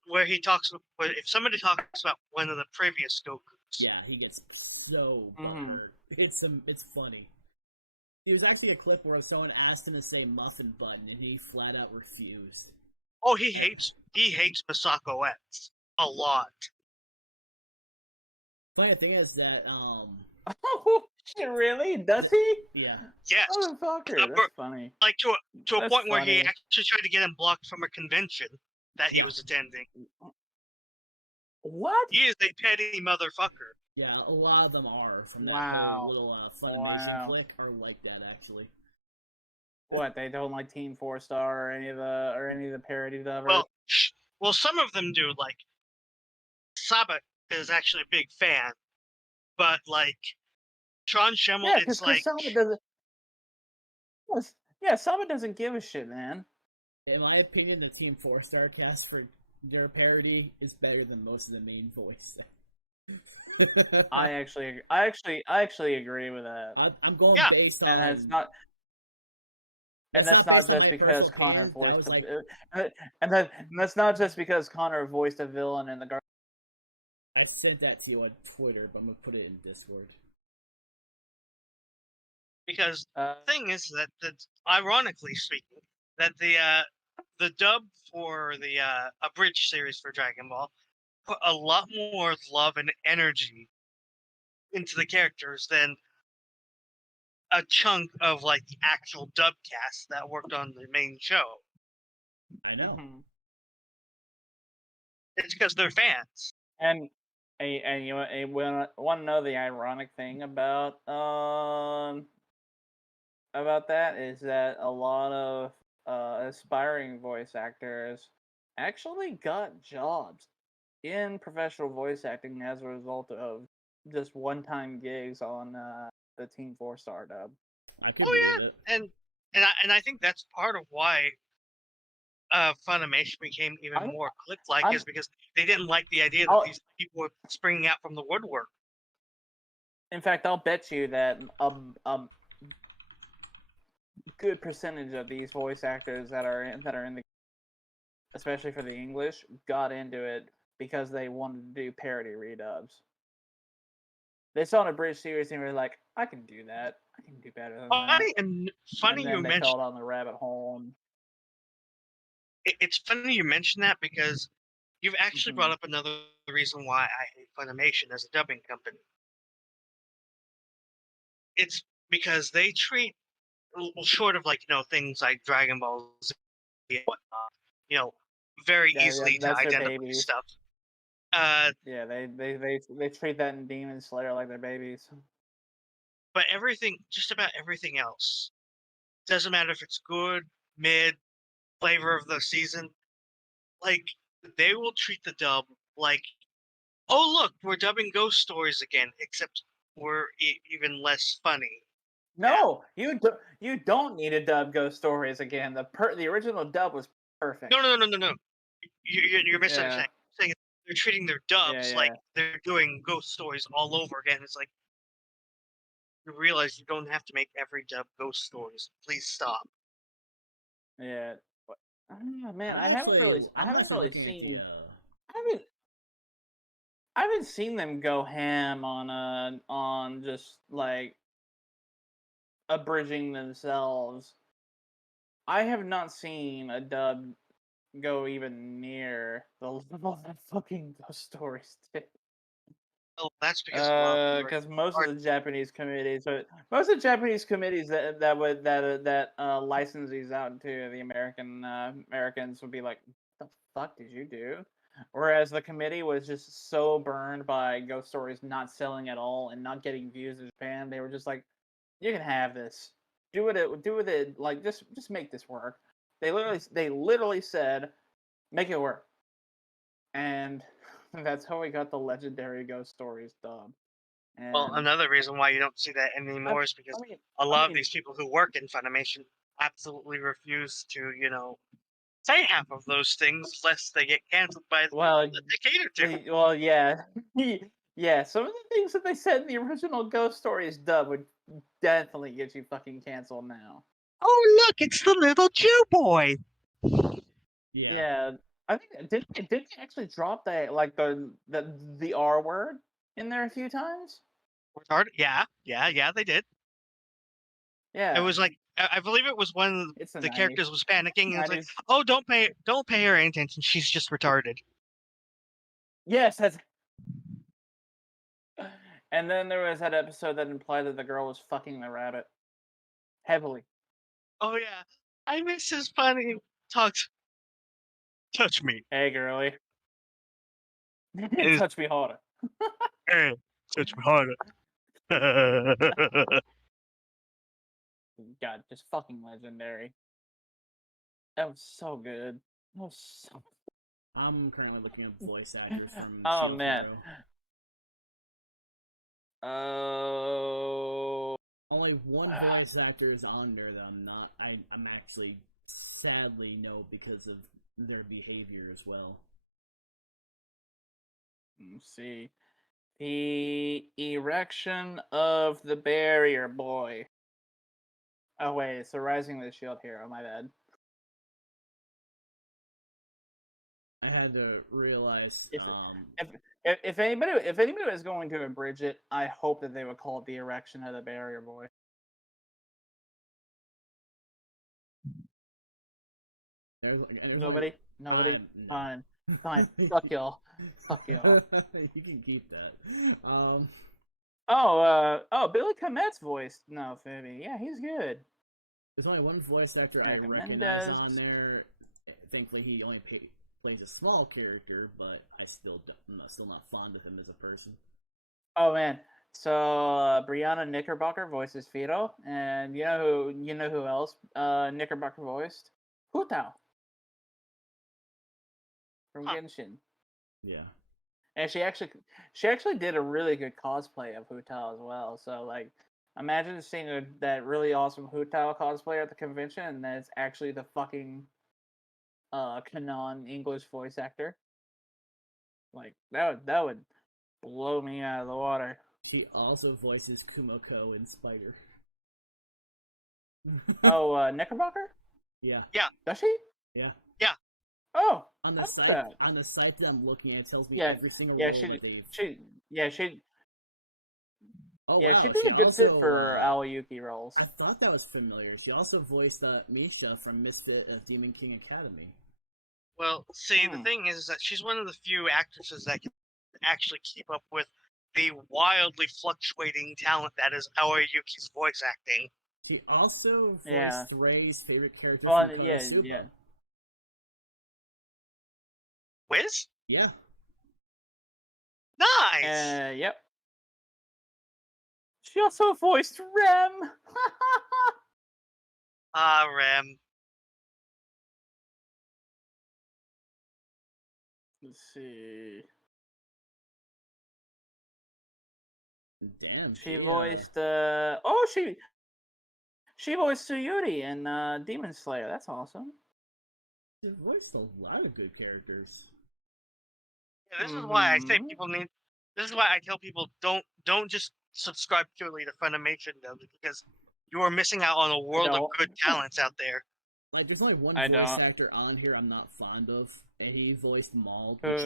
where he talks if somebody talks about one of the previous Gokus. Yeah, he gets so butthurt. It's funny. It was actually a clip where someone asked him to say muffin button, and he flat out refused. Oh, he hates Masako X a lot. Funny thing is that Oh, really? Does he? yeah, Yes, Motherfucker, that's funny. like to a That's point where he funny. actually tried to get him blocked from a convention that he Yeah. was attending. What? He is a petty motherfucker. Yeah, a lot of them are. And that Wow. whole little Funimation Wow. clique are like that, actually. What, they don't like Team 4-Star or any of the parody dubbers? Well, some of them do. Like Saba is actually a big fan, but like Sean Schemmel, yeah, it's because like Saba doesn't. Yeah, Saba doesn't give a shit, man. In my opinion, the Team 4-Star cast for their parody is better than most of the main voice. I actually agree with that. I'm going Yeah. based on. And that's not. And that's not based on just my because personal Connor opinion, that voiced was a, like and that's not just because Connor voiced a villain in the Guardians. I sent that to you on Twitter, but I'm gonna put it in Discord. because the thing is that ironically speaking, that the dub for the abridged series for Dragon Ball put a lot more love and energy into the characters than a chunk of like the actual dub cast that worked on the main show. I know. Mhm. It's because they're fans. And you want to know the ironic thing about that is that a lot of aspiring voice actors actually got jobs in professional voice acting as a result of just one-time gigs on the Team 4-Star dub. I could Oh believe yeah, it. and I think that's part of why Funimation became even I'm- more click-like I'm- is because they didn't like the idea that I'll- these people were springing out from the woodwork. In fact, I'll bet you that a good percentage of these voice actors that are in the, especially for the English, got into it because they wanted to do parody redubs. They saw an abridged series and were like, "I can do that. I can do better than that." Funny And you then they mentioned. fell down the rabbit hole. It's funny you mention that because you've actually brought up another reason why I hate Funimation as a dubbing company. It's because they treat, short of like things like Dragon Ball Z and whatnot, very easily to that's their identify babies. stuff. Yeah, they treat that in Demon Slayer like they're babies. But just about everything else, doesn't matter if it's good, mid, flavor of the season. Like they will treat the dub like, oh look, we're dubbing ghost stories again, except we're even less funny. No, you don't need to dub Ghost Stories again. The original dub was perfect. No. You're misunderstanding. Yeah. Saying they're treating their dubs Yeah. like they're doing ghost stories all over again. It's like you realize you don't have to make every dub ghost stories. Please stop. Yeah. Man, I I'm haven't really looking seen. at I haven't seen them go ham on just like abridging themselves. I have not seen a dub go even near the level that fucking Ghost Stories did. Well, that's because a lot of them Because most of the Japanese committees that license these out to the Americans would be like, "What the fuck did you do?" Whereas the committee was just so burned by Ghost Stories not selling at all and not getting views in Japan, they were just like, "You can have this. Do it. Like just make this work." They literally said, "Make it work," and that's how we got the legendary Ghost Stories dub. Well, And another reason why you don't see that anymore is because a lot of these people who work in Funimation absolutely refuse to, say half of those things lest they get canceled by the people that they cater to. yeah, yeah. Some of the things that they said in the original Ghost Stories dub would definitely get you fucking canceled now. Oh look, it's the little Jew boy. Yeah, I think did they actually drop the R word in there a few times? Retarded? Yeah, they did. Yeah, It was like I believe it was when it's the characters was panicking and it's like, 90s. oh, don't pay her any attention. She's just retarded. Yes, that's. And then there was that episode that implied that the girl was fucking the rabbit heavily. Oh yeah, I miss his funny talks. Touch me. Hey, girly, Is touch me harder. hey, Touch me harder. God, just fucking legendary. That was so good. That was so. I'm currently looking up voice actors from Oh Steel man. Hero. Oh. Only one voice actor is on there that I'm actually sadly no because of their behavior as well. Let's see. The erection of the barrier boy. Oh wait, it's the Rising of the Shield Hero. My bad. I had to realize. If anybody was going to abridge it, I hope that they would call it the erection of the barrier boy. There's Nobody. No. Fine. Fuck y'all. Fuck y'all. You can keep that. Oh, Billy Comet's voice. No, Phoebe. Yeah, he's good. There's only one voice actor Erica I recognize Mendez. on there. Thankfully, he only plays a small character, but I'm still not fond of him as a person. Oh man. So Brianna Knickerbocker voices Fido, and you know who else Knickerbocker voiced? Hu Tao from Genshin. Yeah. And she actually did a really good cosplay of Hu Tao as well. So like, imagine seeing that really awesome Hu Tao cosplayer at the convention, and then it's actually the fucking canon English voice actor. Like that would blow me out of the water. She also voices Kumiko in Spider. Oh, Knickerbocker? Yeah. Yeah. Does she? Yeah. Yeah. Oh, on the site that? On the site that I'm looking at, it tells me Yeah, every single yeah, role she that they've. Oh, wow, she'd be a good fit for Aoyuki roles. I thought that was familiar. She also voiced Misha from Misfit of Demon King Academy. Well, see, the thing is that she's one of the few actresses that can actually keep up with the wildly fluctuating talent that is Aoyuki's voice acting. She also voiced Ray's favorite character Oh, from yeah, Konosuba. yeah. Wiz? Yeah. Nice! Yep. She also voiced Rem! Rem. Let's see. Damn. She voiced she voiced Tsuyuri in Demon Slayer. That's awesome. She voiced a lot of good characters. Yeah, this is why I say people need. This is why I tell people don't just subscribe purely to Funimation though, because you are missing out on a world of good talents out there. Like, there's only one voice actor on here I'm not fond of, and he voiced Maul, which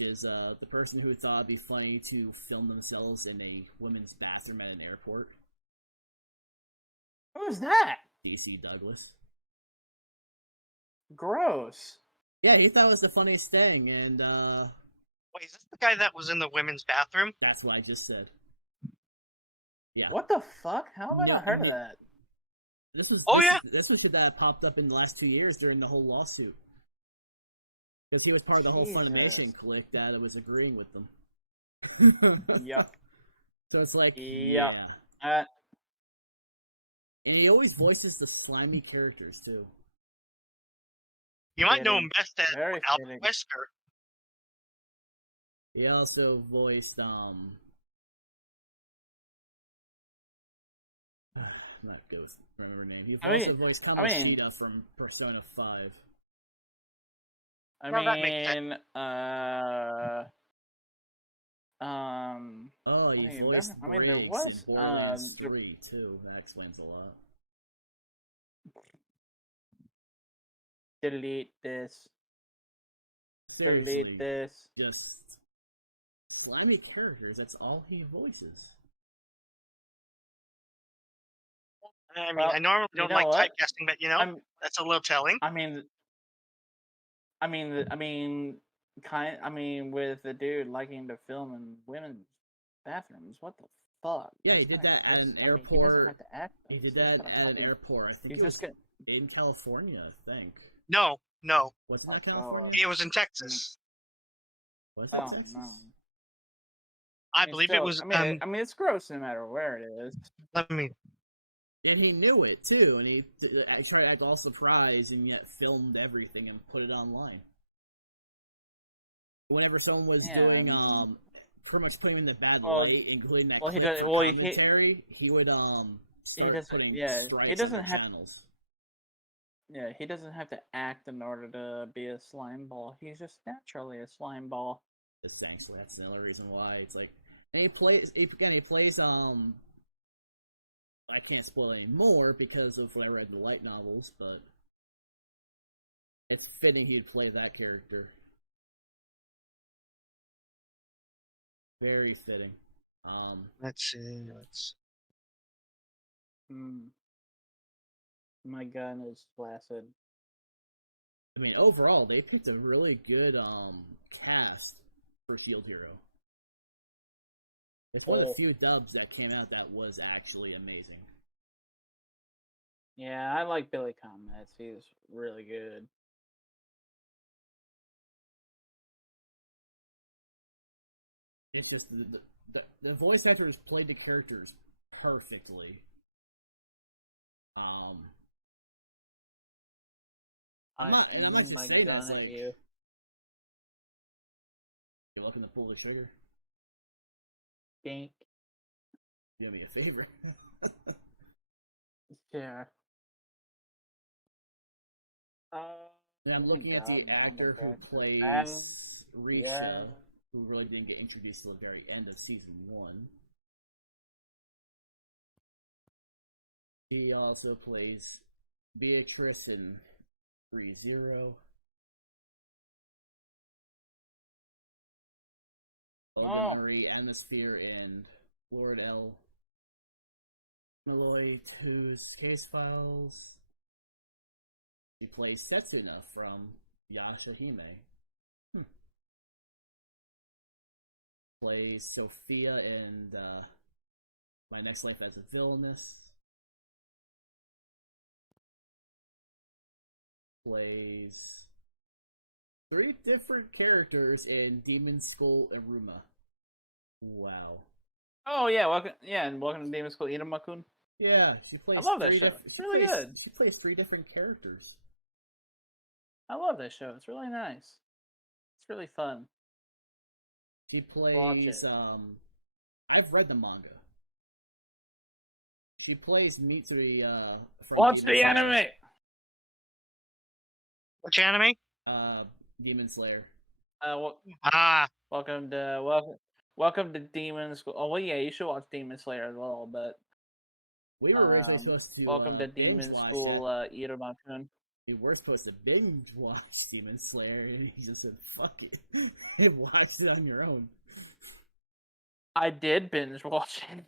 is the person who thought it'd be funny to film themselves in a women's bathroom at an airport. Who's that? DC Douglas. Gross. Yeah, he thought it was the funniest thing, and Wait, is this the guy that was in the women's bathroom? That's what I just said. Yeah. What the fuck? How have I not heard of that? This was who that popped up in the last 2 years during the whole lawsuit. Because he was part of the whole Funimation clique that was agreeing with them. Yuck. So it's like, yuck. Yeah. And he always voices the slimy characters, too. You might know him best as Albert Wesker. He also voiced, not Ghost, remember her name. He also voiced Kamoshida from Persona 5. He voiced there was in Borderlands 3 too. That explains a lot. Delete this. Seriously, Delete this. Just slimy characters. That's all he voices. I mean, I normally don't like typecasting, but that's a little telling. With the dude liking to film in women's bathrooms, what the fuck? Yeah, he did that at an airport. He doesn't have to act. He did that at an airport. I think it was in California, I think. No. Wasn't that California? It was in Texas. Was it Oh Texas? no. I believe it still, was. I mean, it's gross no matter where it is. Let me. And he knew it too, and I tried to act all surprised, and yet filmed everything and put it online. Whenever someone was doing, pretty much putting him in the bad light, including that clip for commentary, he would start putting strikes he doesn't on have channels. Yeah, he doesn't have to act in order to be a slime ball. He's just naturally a slime ball. Thanks. That's another reason why it's like. And he plays. He plays. I can't spoil any more because of what I read in the light novels, but it's fitting he'd play that character. Very fitting. Let's see. My gun is flaccid. I mean, overall, they picked a really good cast for Field Hero. It's one of the few dubs that came out that was actually amazing. Yeah, I like Billy Comets. He's really good. It's just the voice actors played the characters perfectly. I'm not just saying that. Like, you looking to pull the trigger? Dink. Do me a favor. Yeah. And I'm looking at the actor who plays Risa, who really didn't get introduced till the very end of season 1. She also plays Beatrice in ReZero. Logan Marie Atmosphere and Lord L. Malloy 2's Case Files. She plays Setsuna from Yashahime. Plays Sophia in My Next Life as a Villainess. Plays 3 different characters in Demon School Iruma. Wow. Oh yeah, welcome to Demon School Iruma-kun. Yeah, she plays. I love that show. It's really good. She plays 3 different characters. I love that show. It's really nice. It's really fun. She plays. Watch it. I've read the manga. She plays Mitsuri. Watch the anime. Which anime? Demon Slayer. Welcome to Demon School. Oh well, yeah, you should watch Demon Slayer as well. But we were originally supposed to. Welcome to Demon School, Iruma-kun. We were supposed to binge watch Demon Slayer, and he just said, "Fuck it," and watch it on your own. I did binge watch it.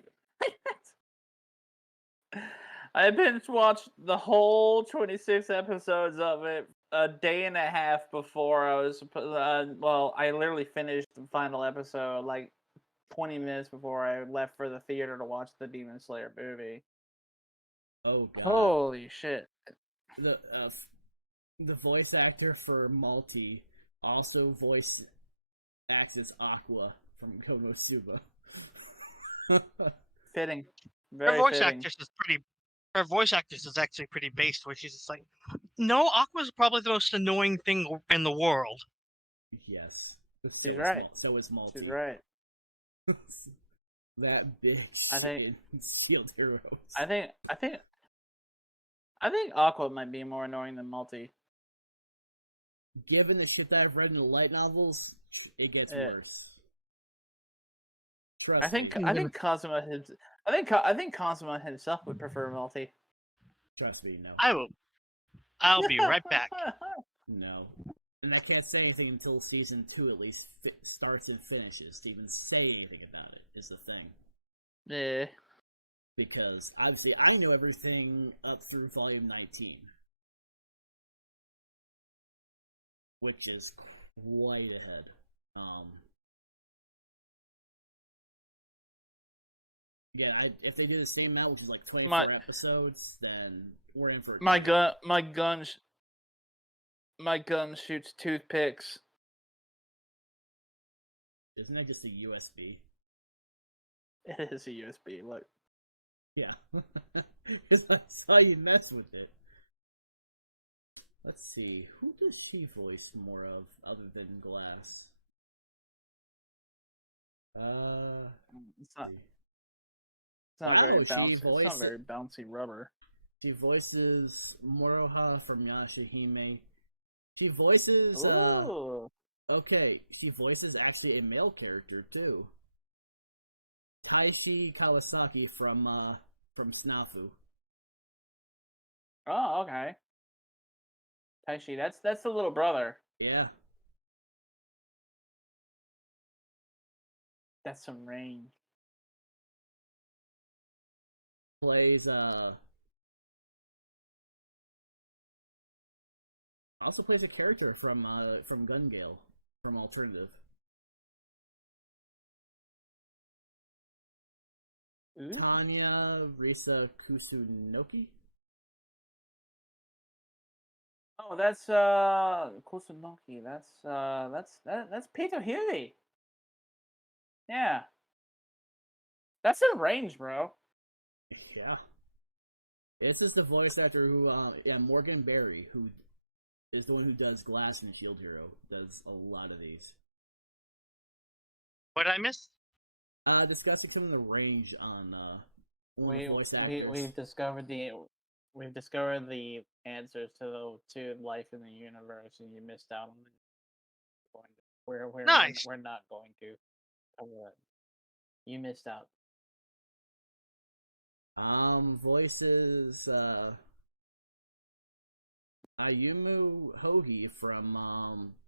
I binge watched the whole 26 episodes of it a day and a half before I was supposed. I literally finished the final episode like 20 minutes before I left for the theater to watch the Demon Slayer movie. Oh god! Holy shit! The voice actor for Malty also acts as Aqua from Konosuba. Fitting. Her voice actress is actually pretty based, where she's just like, no, Aqua's probably the most annoying thing in the world. Yes. She's right. So is Malty. She's right. That big Sealed Heroes. I think Aqua might be more annoying than Malty. Given the shit that I've read in the light novels, it gets worse. I think Kazuma himself would prefer Malty. Trust me, no. I'll be right back. No. And I can't say anything until season 2 at least starts and finishes to even say anything about it, is the thing. Yeah. Because, obviously, I know everything up through volume 19. Which is quite ahead. Yeah, if they do the same amount, which is like 24 episodes, then we're in for my gun shoots toothpicks. Isn't that just a USB? It is a USB. Look. Yeah. Because I saw you mess with it. Let's see. Who does she voice more of other than Glass? It's not. See. It's not very Wow, she bouncy. It's not very bouncy rubber. She voices Moroha from Yashahime. She voices. Ooh. Okay, she voices actually a male character too. Taishi Kawasaki from Snafu. Oh, okay. Taishi, that's the little brother. Yeah. That's some range. Plays also plays a character from Gun Gale from Alternative. Ooh. Tanya Risa Kusunoki. Oh, that's Kusunoki. That's Peter Huey. Yeah. That's in range, bro. Yeah. This is the voice actor who Morgan Berry, who is the one who does Glass and Shield Hero, does a lot of these. What I missed? Discussing some of the range on voice actors. We've discovered the answers to life in the universe, and you missed out on it. Nice. We're not going to cover it. You missed out. Voices Ayumu Hogi from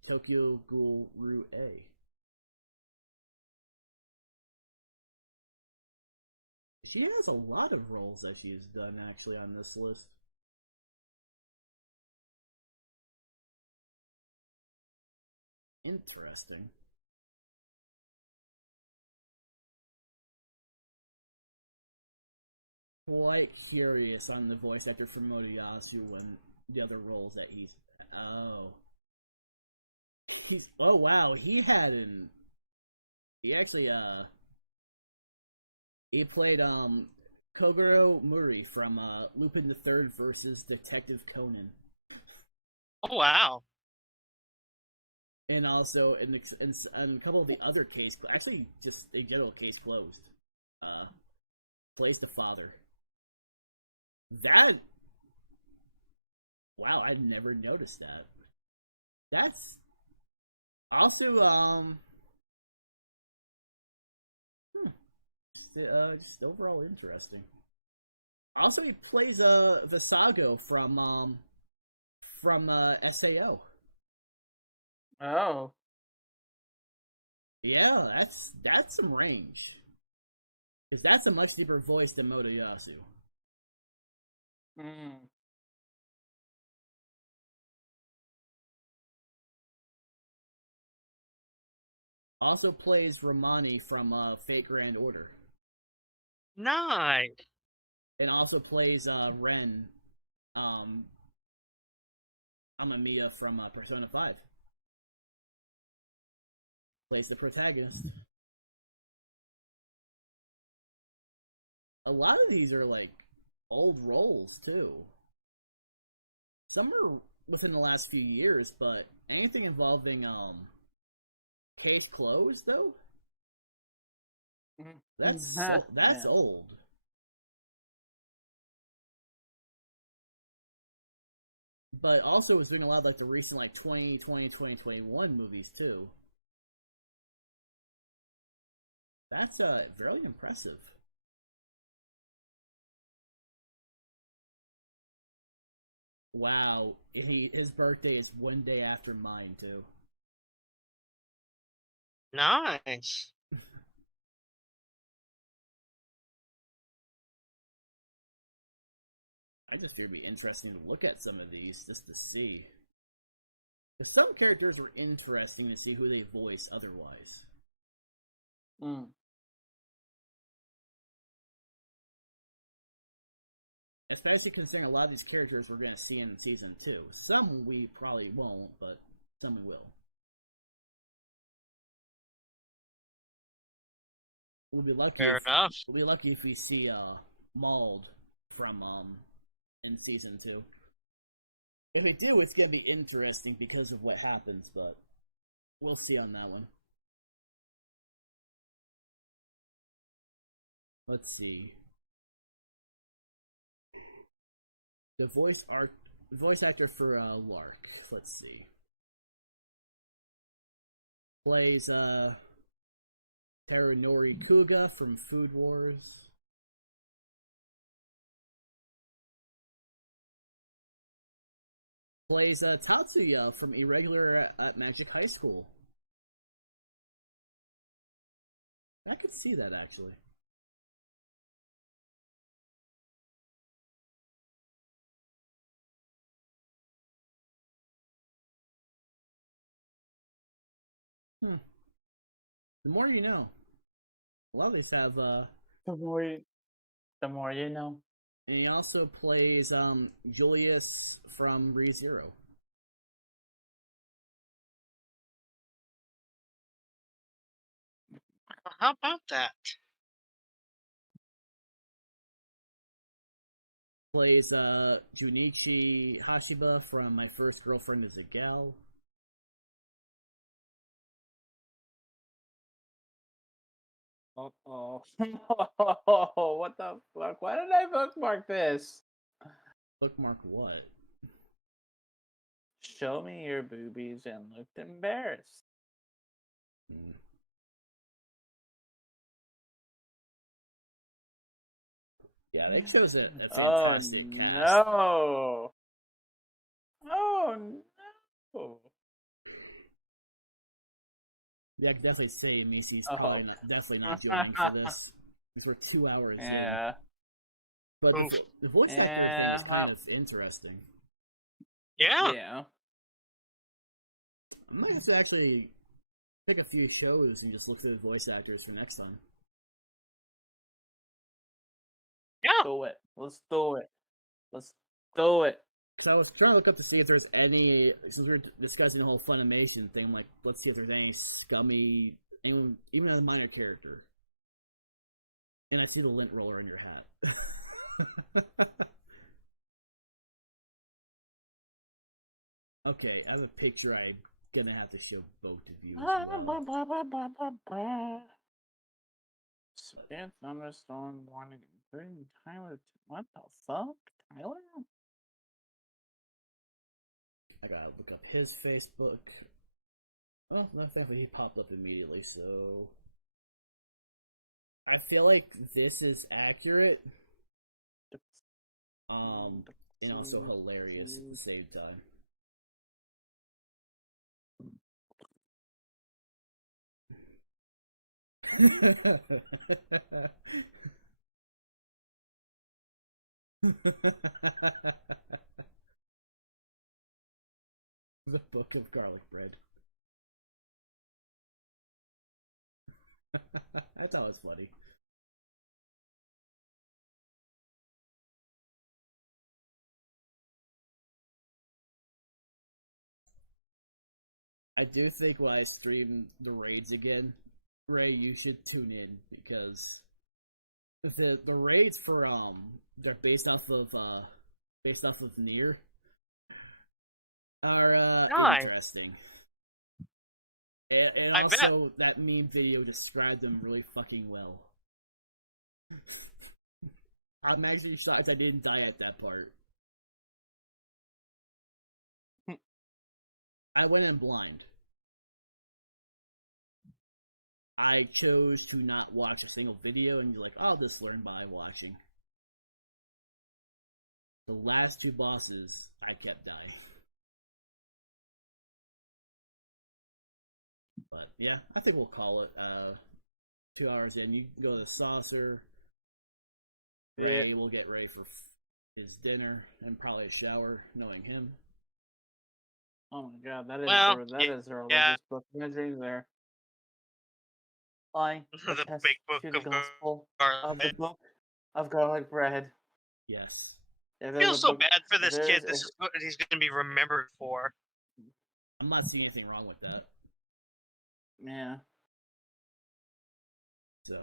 Tokyo Ghoul Ru A. She has a lot of roles that she's done actually on this list. Interesting. Quite curious on the voice actor for Motoyasu and the other roles that he's. Oh wow, he actually he played Kogoro Muri from Lupin the Third versus Detective Conan. Oh wow. And also in a couple of the other cases, actually just a general case closed. Plays the father. That, wow, I never noticed that. That's also just overall interesting. Also, he plays Visago from SAO. Oh. Yeah, that's some range. Because that's a much deeper voice than Motoyasu. Also plays Romani from Fate Grand Order. Nice. And also plays Ren, Amamiya from Persona 5. Plays the protagonist. A lot of these are like old roles too. Some are within the last few years, but anything involving case closed though, that's old. But also was doing a lot of like the recent like 2020, 2021 movies too. That's very impressive. Wow, his birthday is one day after mine too. Nice. I just think it'd be interesting to look at some of these just to see. If some characters were interesting to see who they voice otherwise. Especially considering a lot of these characters we're going to see in season 2. Some we probably won't, but some we will. We'll be lucky. Fair enough. We'll be lucky if we see Mauled from in season 2. If we do, it's gonna be interesting because of what happens, but we'll see on that one. Let's see. The voice actor for Lark. Let's see. Plays Terunori Kuga from Food Wars. Plays Tatsuya from Irregular at Magic High School. I could see that actually. The more you know. A lot of these have The more you know. and he also plays Julius from ReZero. How about that? Plays Junichi Hashiba from My First Girlfriend is a Gal. Oh, what the fuck? Why did I bookmark this? Bookmark what? Show me your boobies and looked embarrassed. Yeah, they chose a Oh fantastic cast. no! Oh no! Yeah, I can definitely say Macy's Oh. definitely not joining for this. Because we're 2 hours in. Yeah. But Oof. the voice actor Yeah, thing is kind of interesting. Yeah. Yeah. I might have to actually pick a few shows and just look through the voice actors for next time. Yeah. Do it. Let's do it. Let's do it. So I was trying to look up to see if there's any, since we were discussing the whole Funimation thing, I'm like, let's see if there's any scummy, even a minor character. And I see the lint roller in your hat. Okay, I have a picture I'm gonna have to show both of you. As well. Severe thunderstorm warning. Bring Tyler. What the fuck, Tyler? I gotta look up his Facebook. Oh, not thankfully he popped up immediately, so I feel like this is accurate. And also hilarious at the same time. The Book of Garlic Bread. I thought it was funny. I do think when I stream the raids again, Ray, you should tune in because the raids for they're based off of Nier are Nice. interesting. And I also bet. that meme video described them really fucking well. I'm actually shocked I didn't die at that part. I went in blind. I chose to not watch a single video and be like, I'll just learn by watching. The last 2 bosses, I kept dying. But yeah, I think we'll call it 2 hours in. You can go to the saucer. Yeah. Ray will get ready for his dinner and probably a shower, knowing him. Oh my god, that is Well, that is a religious yeah. book imagery there. I The attest big book to the of gospel garlic of the bread. book of garlic bread. Yes. If I there's feel a so book- bad for if this there's kid. a- This is what he's going to be remembered for. I'm not seeing anything wrong with that. Yeah. So,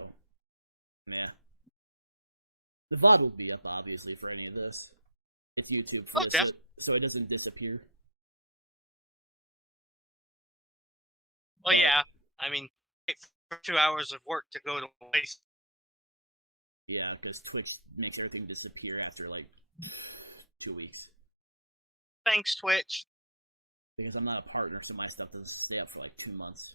Yeah. The VOD will be up, obviously, for any of this. If YouTube Oh, flips it, so it doesn't disappear. Well, But- yeah. I mean, it's 2 hours of work to go to waste. Yeah, because Twitch makes everything disappear after, like, 2 weeks. Thanks, Twitch. Because I'm not a partner, so my stuff doesn't stay up for, like, 2 months.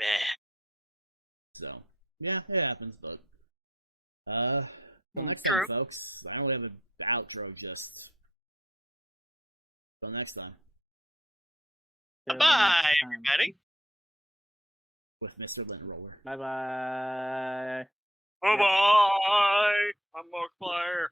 Meh. So, yeah, it happens, but... Till next True. time, folks. I don't really have an outro, just... Till next time. Till the Bye, next time. everybody. With Mr. Lintroller. Bye bye. Bye-bye. I'm Markiplier.